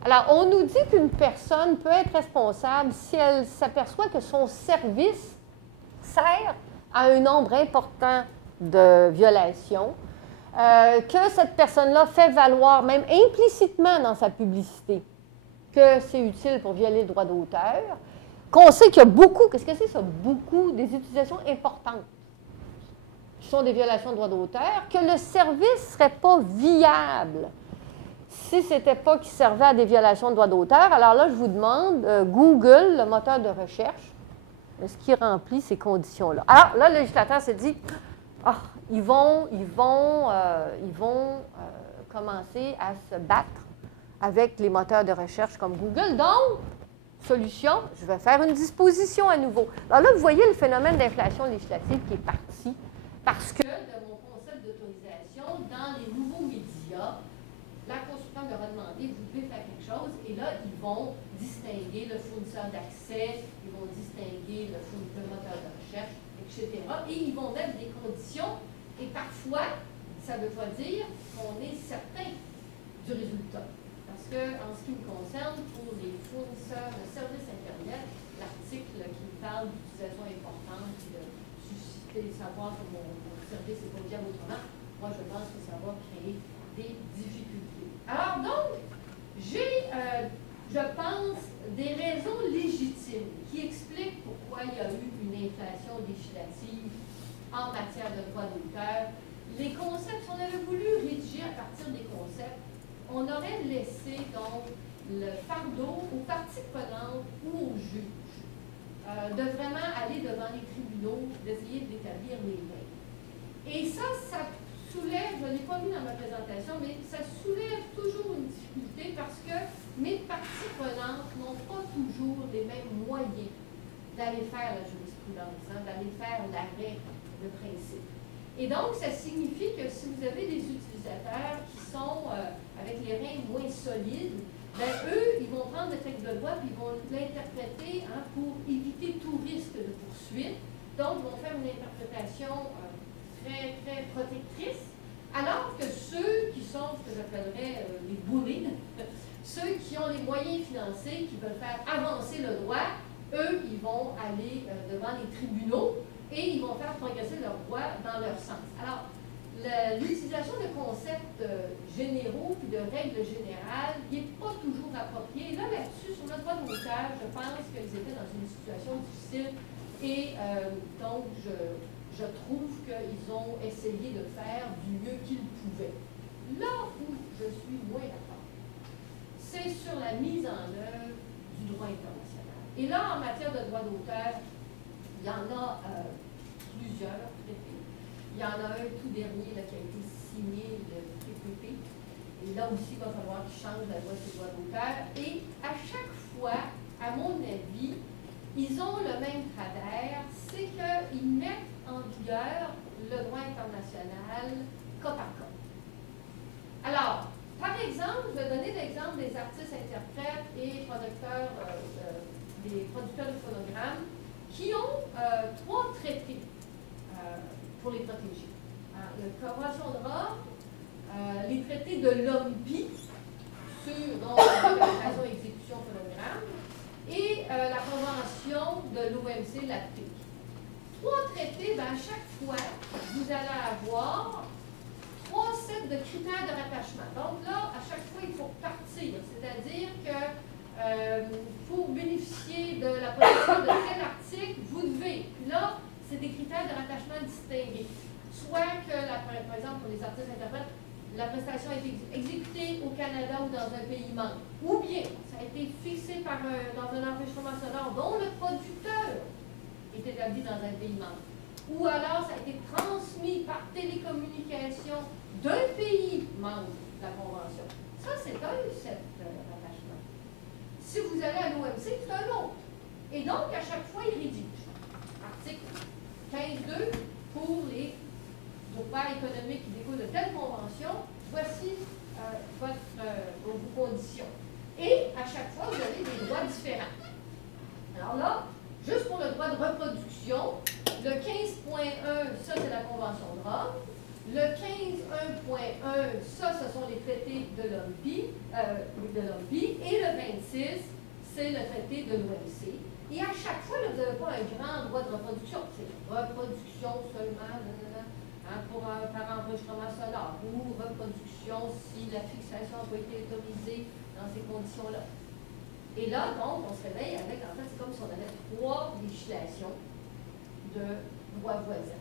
Alors, on nous dit qu'une personne peut être responsable si elle s'aperçoit que son service sert à un nombre important de violations, que cette personne-là fait valoir, même implicitement dans sa publicité, que c'est utile pour violer le droit d'auteur, qu'on sait qu'il y a beaucoup, qu'est-ce que c'est ça? Beaucoup des utilisations importantes qui sont des violations de droit d'auteur, que le service ne serait pas viable si ce n'était pas qu'il servait à des violations de droit d'auteur. Alors là, je vous demande, Google, le moteur de recherche, est-ce qu'il remplit ces conditions-là? Alors là, le législateur s'est dit, ils vont commencer à se battre avec les moteurs de recherche comme Google. Donc, solution, je vais faire une disposition à nouveau. Alors là, vous voyez le phénomène d'inflation législative qui est parti parce que de mon concept d'autorisation, dans les nouveaux médias, la Cour suprême leur a demandé, vous devez faire quelque chose, et là, ils vont distinguer le fournisseur d'accès, ils vont distinguer le moteur de recherche, etc. Et ils vont mettre des conditions, et parfois, ça ne veut pas dire qu'on est certain du résultat. Parce que, en ce qui me concerne, pour les fournisseurs de services Internet, l'article qui me parle d'utilisation importante, de susciter, savoir que mon service n'est pas viable autrement, moi, je pense que ça va créer des difficultés. Alors, donc, j'ai, je pense, des raisons légitimes qui expliquent pourquoi il y a eu une inflation législative en matière de droit d'auteur. Les concepts, si on avait voulu rédiger à partir des concepts, on aurait laissé donc le fardeau aux parties prenantes ou aux juges de vraiment aller devant les tribunaux, d'essayer d'établir les règles. Et ça soulève, je ne l'ai pas vu dans ma présentation, mais ça soulève toujours une difficulté parce que mes parties prenantes n'ont pas toujours les mêmes moyens d'aller faire la jurisprudence, d'aller faire l'arrêt de principe. Et donc, ça signifie que si vous avez des utilisateurs qui sont avec les reins moins solides, bien, eux, ils vont prendre le texte de loi et ils vont l'interpréter pour éviter tout risque de poursuite. Donc, ils vont faire une interprétation très, très protectrice, alors que ceux qui sont ce que j'appellerais les bullies, ceux qui ont les moyens financiers, qui veulent faire avancer le droit, eux, ils vont aller devant les tribunaux et ils vont faire progresser leur droit dans leur sens. Alors, l'utilisation de concepts généraux puis de règles générales n'est pas toujours appropriée. Là, là-dessus, sur le droit de l'auteur, je pense qu'ils étaient dans une situation difficile et donc je trouve qu'ils ont essayé de faire du mieux qu'ils pouvaient. Là où je suis moins d'accord, c'est sur la mise en œuvre du droit international. Et là, en matière de droit d'auteur, il y en a plusieurs traités. Il y en a un tout dernier là, qui a été signé, le TPP. Et là aussi, il va falloir qu'il change la loi sur le droit d'auteur. Et à chaque fois, à mon avis, ils ont le même travers, c'est qu'ils mettent en vigueur le droit international cas par cas. Alors, par exemple, je vais donner l'exemple des artistes, interprètes et producteurs, des producteurs de phonogrammes qui ont 3 traités pour les protéger. La Convention de Rome, les traités de l'OMPI sur l'opération exécution phonogramme et la Convention de l'OMC, la PIC. 3 traités, à chaque fois, vous allez avoir 3 sets de critères de rattachement. Donc là, à chaque fois, il faut partir. C'est-à-dire que pour bénéficier de la protection de tel article, vous devez. Puis là, c'est des critères de rattachement distingués. Soit que, par exemple, pour les artistes interprètes, la prestation a été exécutée au Canada ou dans un pays membre. Ou bien, ça a été fixé dans un enregistrement sonore dont le producteur est établi dans un pays membre. Ou alors, ça a été transmis par télécommunication d'un pays membre de la Convention. Ça, c'est un set rattachement. Si vous allez à l'OMC, c'est un autre. Et donc, à chaque fois, il rédige. Article 15.2 pour les droits économiques qui découlent de telle convention, voici vos conditions. Et à chaque fois, vous avez des droits différents. Alors là, juste pour le droit de reproduction, le 15.1, ça c'est la Convention de Rome. Le 15.1.1, ça, ce sont les traités de l'OMPI. Et le 26, c'est le traité de l'OMC. Et à chaque fois, là, vous n'avez pas un grand droit de reproduction. C'est reproduction seulement par enregistrement sonore ou reproduction si la fixation n'a pas été autorisée dans ces conditions-là. Et là, donc, on se réveille avec, en fait, c'est comme si on avait 3 législations de droit voisin.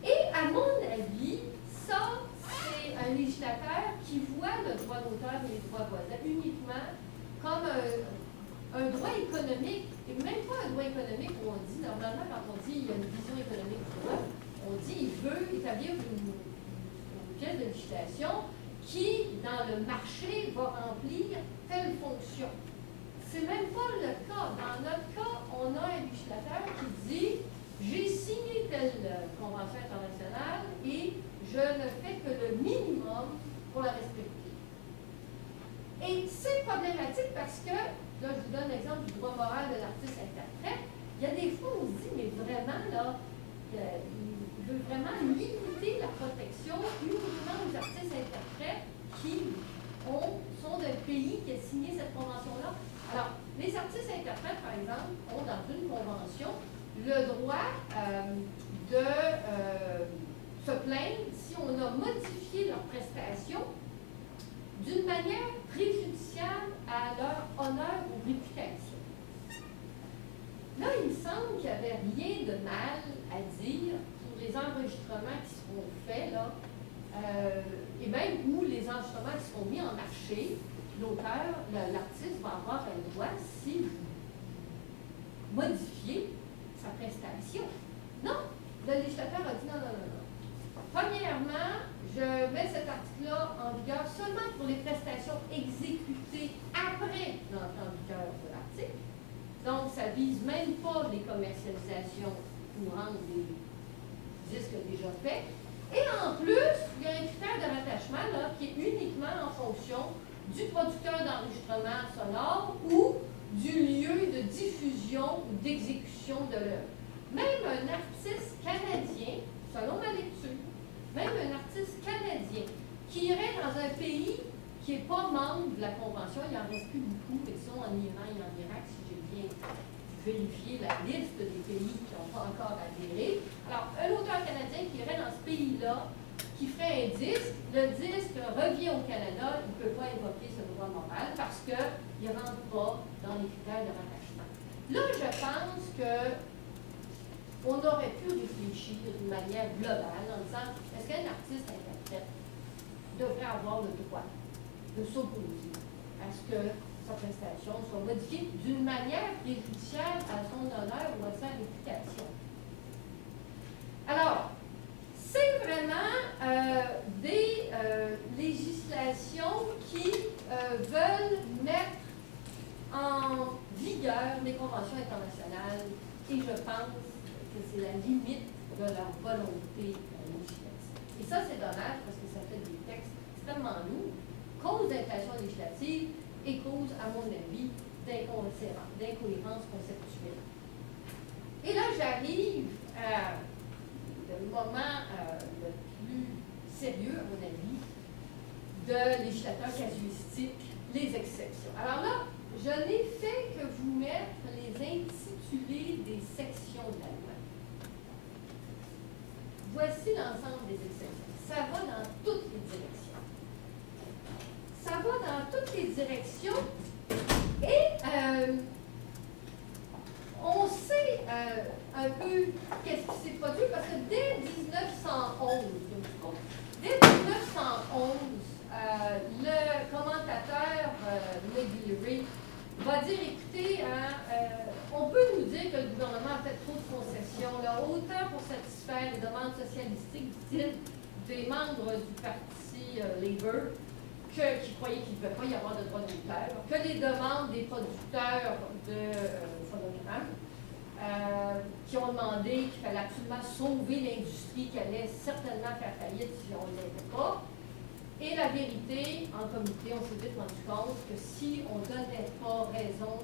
Et à mon avis, ça, c'est un législateur qui voit le droit d'auteur et les droits voisins uniquement comme un droit économique, et même pas un droit économique où on dit, normalement, quand on dit il y a une vision économique du droit, on dit il veut établir une pièce de législation qui, dans le marché, va remplir telle fonction. C'est même pas le cas. Dans notre cas, on a un législateur qui dit j'ai signé telle convention internationale et je ne fais que le minimum pour la respecter. Et c'est problématique parce que, là, je vous donne l'exemple du droit moral de l'artiste-interprète. Il y a des fois où on se dit, mais vraiment, là, il veut vraiment limiter la protection uniquement aux artistes-interprètes qui sont d'un pays qui a signé cette convention-là. Alors, les artistes-interprètes, par exemple, ont dans une convention le droit de se plaindre si on a modifié leur prestation d'une manière préjudiciable à leur honneur ou réputation. Là, il me semble qu'il n'y avait rien de mal à dire pour les enregistrements qui seront faits, là, et même où les enregistrements qui seront mis en marché, l'auteur, l'artiste va avoir un droit si vous modifiez sa prestation. Non, le législateur a dit non. Premièrement, je mets cet article-là en vigueur seulement pour les prestations exécutées après l'entrée en vigueur de l'article. Donc, ça ne vise même pas les commercialisations courantes des disques déjà faits. Et en plus, il y a un critère de rattachement là, qui est uniquement en fonction du producteur d'enregistrement sonore ou du lieu de diffusion ou d'exécution de l'œuvre. Même un artiste canadien, selon ma lecture, même un artiste canadien, qui irait dans un pays qui n'est pas membre de la Convention, il n'en reste plus beaucoup, mais sont en Iran et en Irak, si j'ai bien vérifié la liste des pays qui n'ont pas encore adhéré. Alors, un auteur canadien qui irait dans ce pays-là, qui ferait un disque, le disque revient au Canada, il ne peut pas évoquer ce droit moral parce qu'il ne rentre pas dans les critères de rattachement. Là, je pense qu'on aurait pu réfléchir d'une manière globale en disant, est-ce qu'un artiste-interprète devrait avoir le droit de s'opposer à ce que sa prestation soit modifiée d'une manière préjudiciable à son honneur ou à sa réputation? Alors, c'est vraiment des législations qui veulent mettre en vigueur les conventions internationales et je pense que c'est la limite de leur volonté législative. Et ça, c'est dommage parce que ça fait des textes extrêmement lourds, cause d'inflation législative et cause, à mon avis, d'incohérence conceptuelle. Et là, j'arrive à le moment le plus sérieux, à mon avis, de législateur casuistique, les exceptions. Alors là, je n'ai fait que vous mettre les intitulés des sections de la loi. Voici l'ensemble des exceptions. Ça va dans toutes les directions. Ça va dans toutes les directions et on sait un peu qu'est-ce qui s'est produit parce que dès 1911, le commentateur McGillivray va dire, écoutez, on peut nous dire que le gouvernement a fait trop de concessions, là, autant pour satisfaire les demandes socialistiques, dit-il, des membres du parti Labour, qui croyaient qu'il ne devait pas y avoir de droit d'auteur, que les demandes des producteurs de phonogrammes, qui ont demandé qu'il fallait absolument sauver l'industrie qui allait certainement faire faillite si on ne l'était pas. Et la vérité, en comité, on s'est vite rendu compte que si on ne donnait pas raison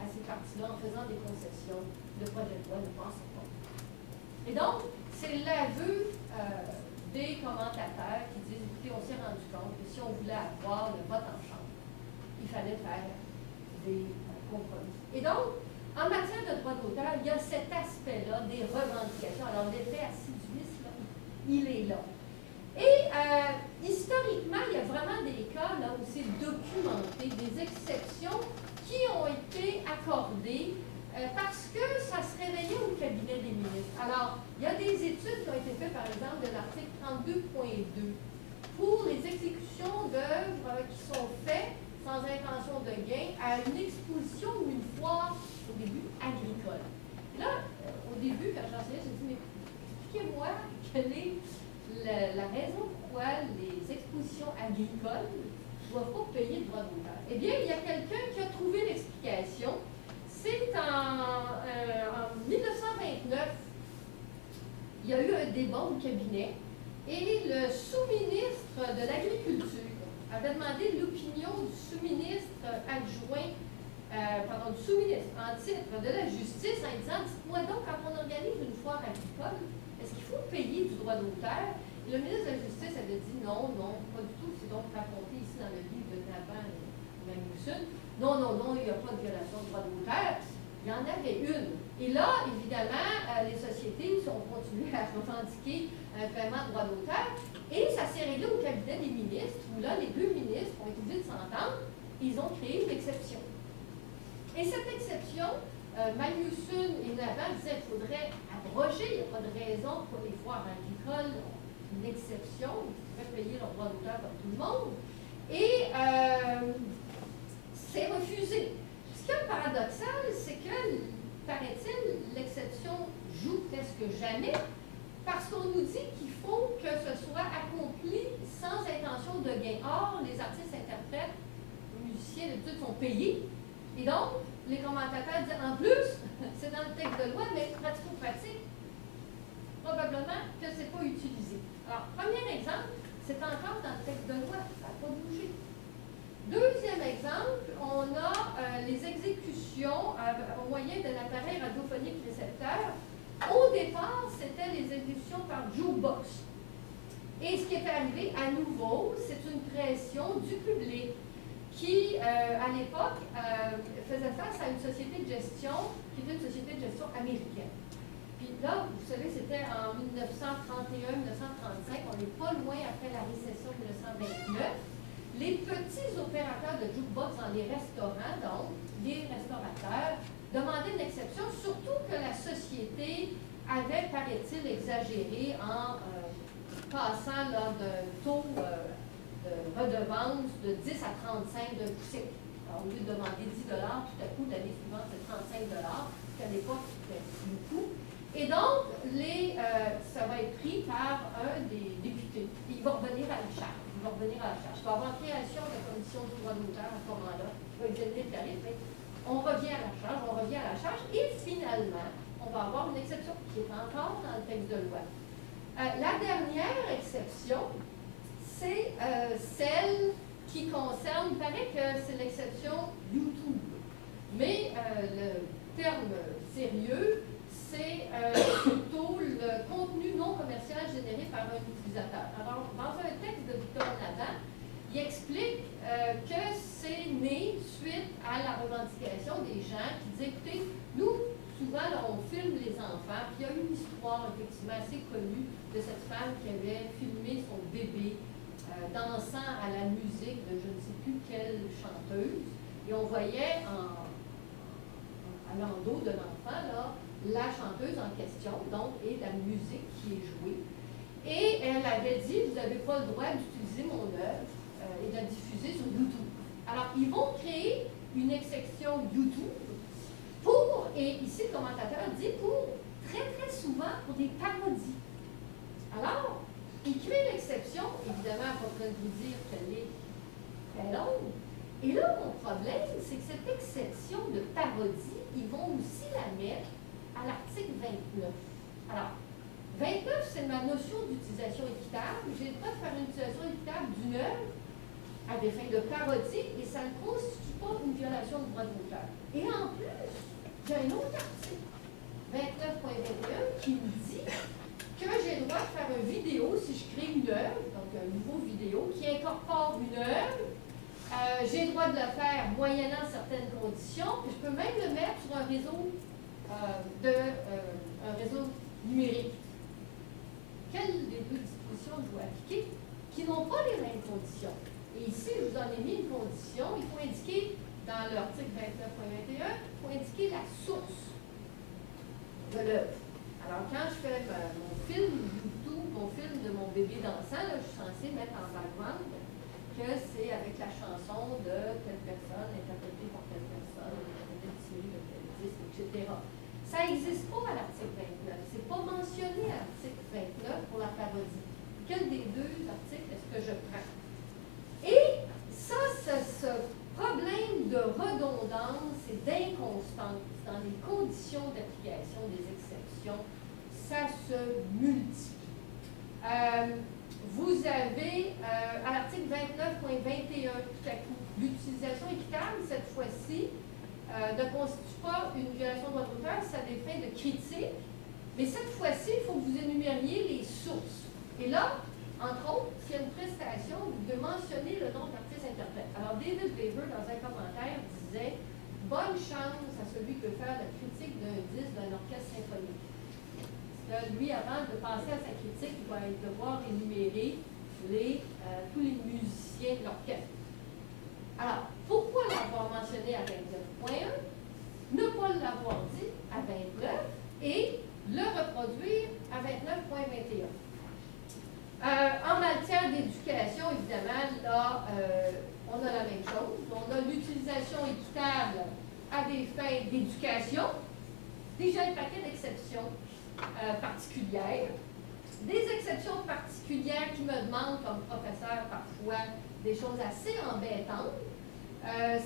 à ces partis-là en faisant des concessions, le projet de loi ne passait pas. Et donc, c'est l'aveu des commentateurs qui disent, écoutez, on s'est rendu compte que si on voulait avoir le vote en chambre, il fallait faire des compromis. Et donc, en matière de droit d'auteur, il y a cet aspect-là des revendications. Alors, l'effet assiduiste, là, il est là. Et historiquement, il y a vraiment des cas là où c'est documenté, des exceptions qui ont été accordées parce que ça se réveillait au cabinet des ministres. Alors, il y a des études qui ont été faites, par exemple, de l'article 32.2 pour les exécutions d'œuvres qui sont faites sans intention de gain à une exposition ou une foire, au début, agricole. Là, au début, quand j'enseignais, j'ai dit, mais expliquez-moi quelle est la raison pourquoi les expositions agricoles ne doivent pas payer de droit d'auteur. Eh bien, il y a quelqu'un qui a trouvé l'explication. C'est en 1929, il y a eu un débat au cabinet et le sous-ministre de l'Agriculture avait demandé l'opinion du sous-ministre adjoint, du sous-ministre en titre de la Justice en disant, dites-moi donc, quand on organise une foire agricole, est-ce qu'il faut payer du droit d'auteur? Le ministre de la Justice avait dit non, pas du tout. C'est donc raconté ici dans le livre de Naban et Magnuson. Non, il n'y a pas de violation de droit d'auteur. Il y en avait une. Et là, évidemment, les sociétés ont continué à revendiquer un paiement de droit d'auteur. Et ça s'est réglé au cabinet des ministres, où là, les deux ministres ont été obligés de s'entendre. Ils ont créé une exception. Et cette exception, Magnuson et Naban disaient qu'il faudrait abroger. Il n'y a pas de raison pour les foires agricoles. Une exception, ils pouvaient payer leur droit d'auteur comme tout le monde. Et c'est refusé. Ce qui est paradoxal, c'est que, paraît-il, l'exception joue presque jamais parce qu'on nous dit qu'il faut que ce soit accompli sans intention de gain. Or, les artistes, interprètes, les musiciens, les études sont payés. Et donc, les commentateurs disent en plus, c'est dans le texte de loi, mais pratico-pratique, probablement que ce n'est pas utilisé. Alors, premier exemple, c'est encore dans le texte de loi, ça n'a pas bougé. Deuxième exemple, on a les exécutions au moyen d'un appareil radiophonique récepteur. Au départ, c'était les exécutions par jukebox. Et Et ce qui est arrivé à nouveau, c'est une pression du public qui, à l'époque, faisait face à une société de gestion qui était une société de gestion américaine. Puis là, vous savez, c'était en 1931-1935, on n'est pas loin après la récession de 1929. Les petits opérateurs de jukebox dans les restaurants, donc les restaurateurs, demandaient une exception, surtout que la société avait, paraît-il, exagéré en passant d'un taux de redevance de 10 à 35 d'un coup sec. Alors, au lieu de demander 10 tout à coup, l'année suivante, c'est 35 qu'à l'époque, c'était beaucoup. Et donc, ça va être pris par un des députés. Il va revenir à la charge. Il va avoir création de la commission du droit d'auteur à ce moment-là. Il va examiner le tarif. On revient à la charge. Et finalement, on va avoir une exception qui est encore dans le texte de loi. La dernière exception, c'est celle qui concerne, il paraît que c'est l'exception YouTube. Mais le terme sérieux, c'est plutôt le contenu non commercial généré par un utilisateur. Alors, dans un texte de Victor Navant, il explique que c'est né suite à la revendication des gens qui disaient, écoutez, nous, souvent, là, on filme les enfants, puis il y a une histoire effectivement assez connue de cette femme qui avait filmé son bébé dansant à la musique de je ne sais plus quelle chanteuse, et on voyait à l'endos de l'enfant, là, la chanteuse en question, donc, et la musique qui est jouée. Et elle avait dit, vous n'avez pas le droit d'utiliser mon œuvre et de la diffuser sur YouTube. Alors, ils vont créer une exception YouTube et ici le commentateur dit très très souvent pour des parodies. Alors, il crée l'exception, évidemment, pas besoin de vous dire qu'elle est très longue. Et là, mon problème, c'est que cette exception de parodie, ils vont aussi la mettre à l'article 29. Alors, 29, c'est ma notion d'utilisation équitable. J'ai le droit de faire une utilisation équitable d'une œuvre à des fins de parodie et ça ne constitue pas une violation du droit d'auteur. Et en plus, il y a un autre article, 29.21, qui me dit que j'ai le droit de faire une vidéo si je crée une œuvre, donc un nouveau vidéo, qui incorpore une œuvre. J'ai le droit de le faire moyennant certaines conditions, puis je peux même le mettre sur un réseau, un réseau numérique. Quelles des deux dispositions je dois appliquer qui n'ont pas les mêmes conditions? Et ici, je vous en ai mis une condition. Il faut indiquer, dans l'article 29.21, il faut indiquer la source de l'œuvre. Alors, quand je fais mon film YouTube, mon film de mon bébé dansant, là, je suis censée mettre en background que c'est avec la chanson de telle personne, interprétée par telle personne, de telle série, de tel disque, etc. Ça n'existe pas à l'article 29. Ce n'est pas mentionné à l'article 29 pour la parodie. Quel des deux articles est-ce que je prends? Et ça, ce problème de redondance et d'inconstance dans les conditions d'application des exceptions, ça se multiplie. Vous avez, à l'article 29.21, tout à coup, l'utilisation équitable, cette fois-ci, ne constitue pas une violation de droit d'auteur, ça a des fins de critique, mais cette fois-ci, il faut que vous énumériez les sources. Et là, entre autres, s'il y a une prestation, vous devez mentionner le nom de l'artiste-interprète. Alors, David Weber, dans un commentaire, disait « Bonne chance à celui qui veut faire la critique d'un disque d'un orchestre symphonique. » Lui, avant de passer à sa critique, il va devoir énumérer tous les musiciens de l'orchestre. Alors, pourquoi l'avoir mentionné à 29.1, ne pas l'avoir dit à 29 et le reproduire à 29.21? En matière d'éducation, évidemment, là, on a la même chose. On a l'utilisation équitable à des fins d'éducation. Déjà un paquet d'exceptions particulières. Des exceptions particulières qui me demandent, comme professeur, parfois, des choses assez embêtantes.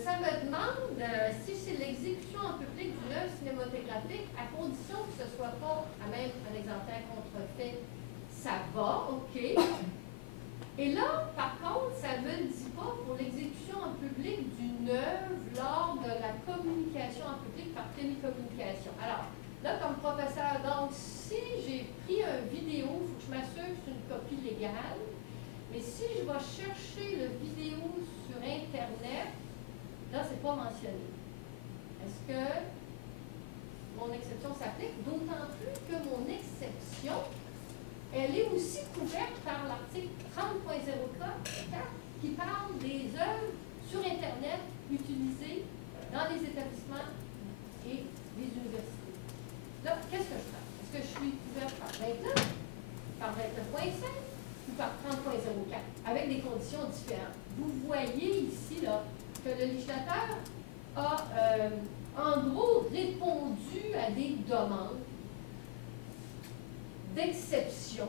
Ça me demande si c'est l'exécution en public d'une œuvre cinématographique, à condition que ce ne soit pas, à même un exemplaire contrefait, ça va, OK. Et là, par contre, ça ne me dit pas pour l'exécution en public d'une œuvre lors de la communication en public par télécommunication. Alors, là, comme professeur, donc, si j'ai pris une vidéo, il faut que je m'assure que c'est une copie légale. elle est aussi couverte par l'article 30.04 qui parle des œuvres sur Internet utilisées dans les établissements et les universités. Là, qu'est-ce que je fais? Est-ce que je suis couverte par 29, par 29.5 ou par 30.04, avec des conditions différentes? Vous voyez ici là, que le législateur a en gros répondu à des demandes d'exception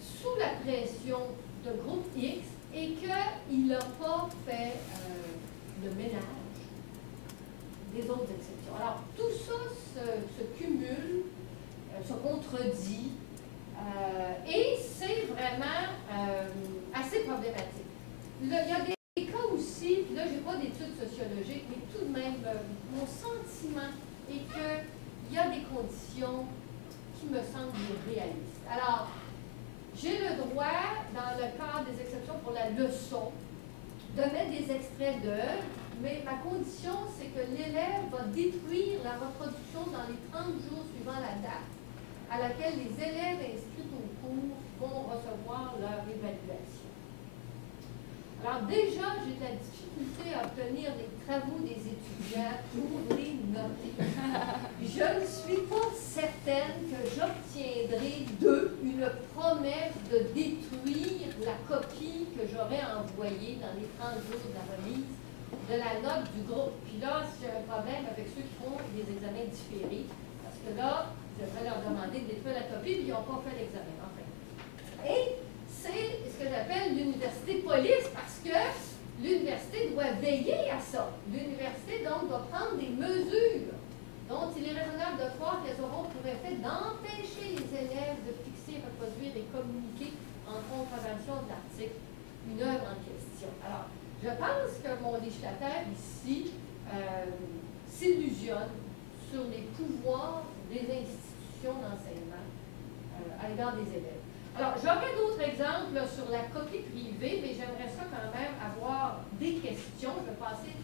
sous la pression de groupe X et qu'il n'a pas fait le ménage des autres exceptions. Alors, tout ça se cumule, se contredit, et c'est vraiment assez problématique. Là, il y a des cas aussi, puis là, je n'ai pas d'études sociologiques, mais tout de même, mon sentiment est qu'il y a des conditions qui me semblent réalistes. Alors, j'ai le droit, dans le cadre des exceptions pour la leçon, de mettre des extraits d'œuvres, mais ma condition, c'est que l'élève va détruire la reproduction dans les 30 jours suivant la date à laquelle les élèves inscrits au cours vont recevoir leur évaluation. Alors déjà, j'ai de la difficulté à obtenir les travaux des étudiants pour les noter. Je ne suis pas certaine que j'obtiendrai d'eux une promesse de détruire la copie que j'aurais envoyée dans les 30 jours de la remise de la note du groupe. Puis là, j'ai un problème avec ceux qui font des examens différés, parce que là, je vais leur demander de détruire la copie, puis ils n'ont pas fait l'examen. Enfin. Et c'est ce que j'appelle l'université police, parce que l'université doit veiller à ça. L'université, donc, doit prendre des mesures dont il est raisonnable de croire qu'elles auront pour effet d'empêcher les élèves de fixer, reproduire et communiquer en contravention de l'article une œuvre en question. Alors, je pense que mon législateur ici s'illusionne sur les pouvoirs des institutions d'enseignement à l'égard des élèves. Alors, j'aurais d'autres exemples sur la copie privée, mais j'aimerais ça quand même avoir des questions. Je vais passer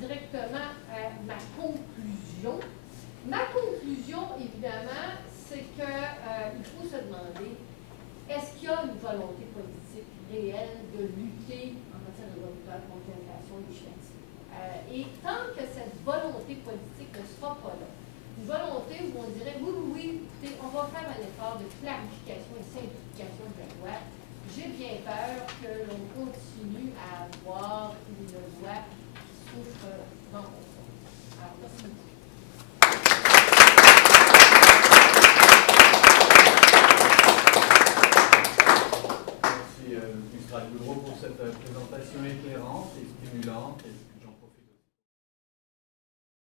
directement à ma conclusion. Ma conclusion, évidemment, c'est qu'il faut se demander, est-ce qu'il y a une volonté politique réelle de lutter en matière de droit d'auteur contre l'inflation législative? Et tant que cette volonté politique ne sera pas là, une volonté où on dirait, oui, écoutez, on va faire un effort de clarification et simplification de la loi, j'ai bien peur que l'on continue à avoir une loi qui souffre dans le fond. Alors, merci beaucoup. Merci, Ms. Boudreau, pour cette présentation éclairante et stimulante.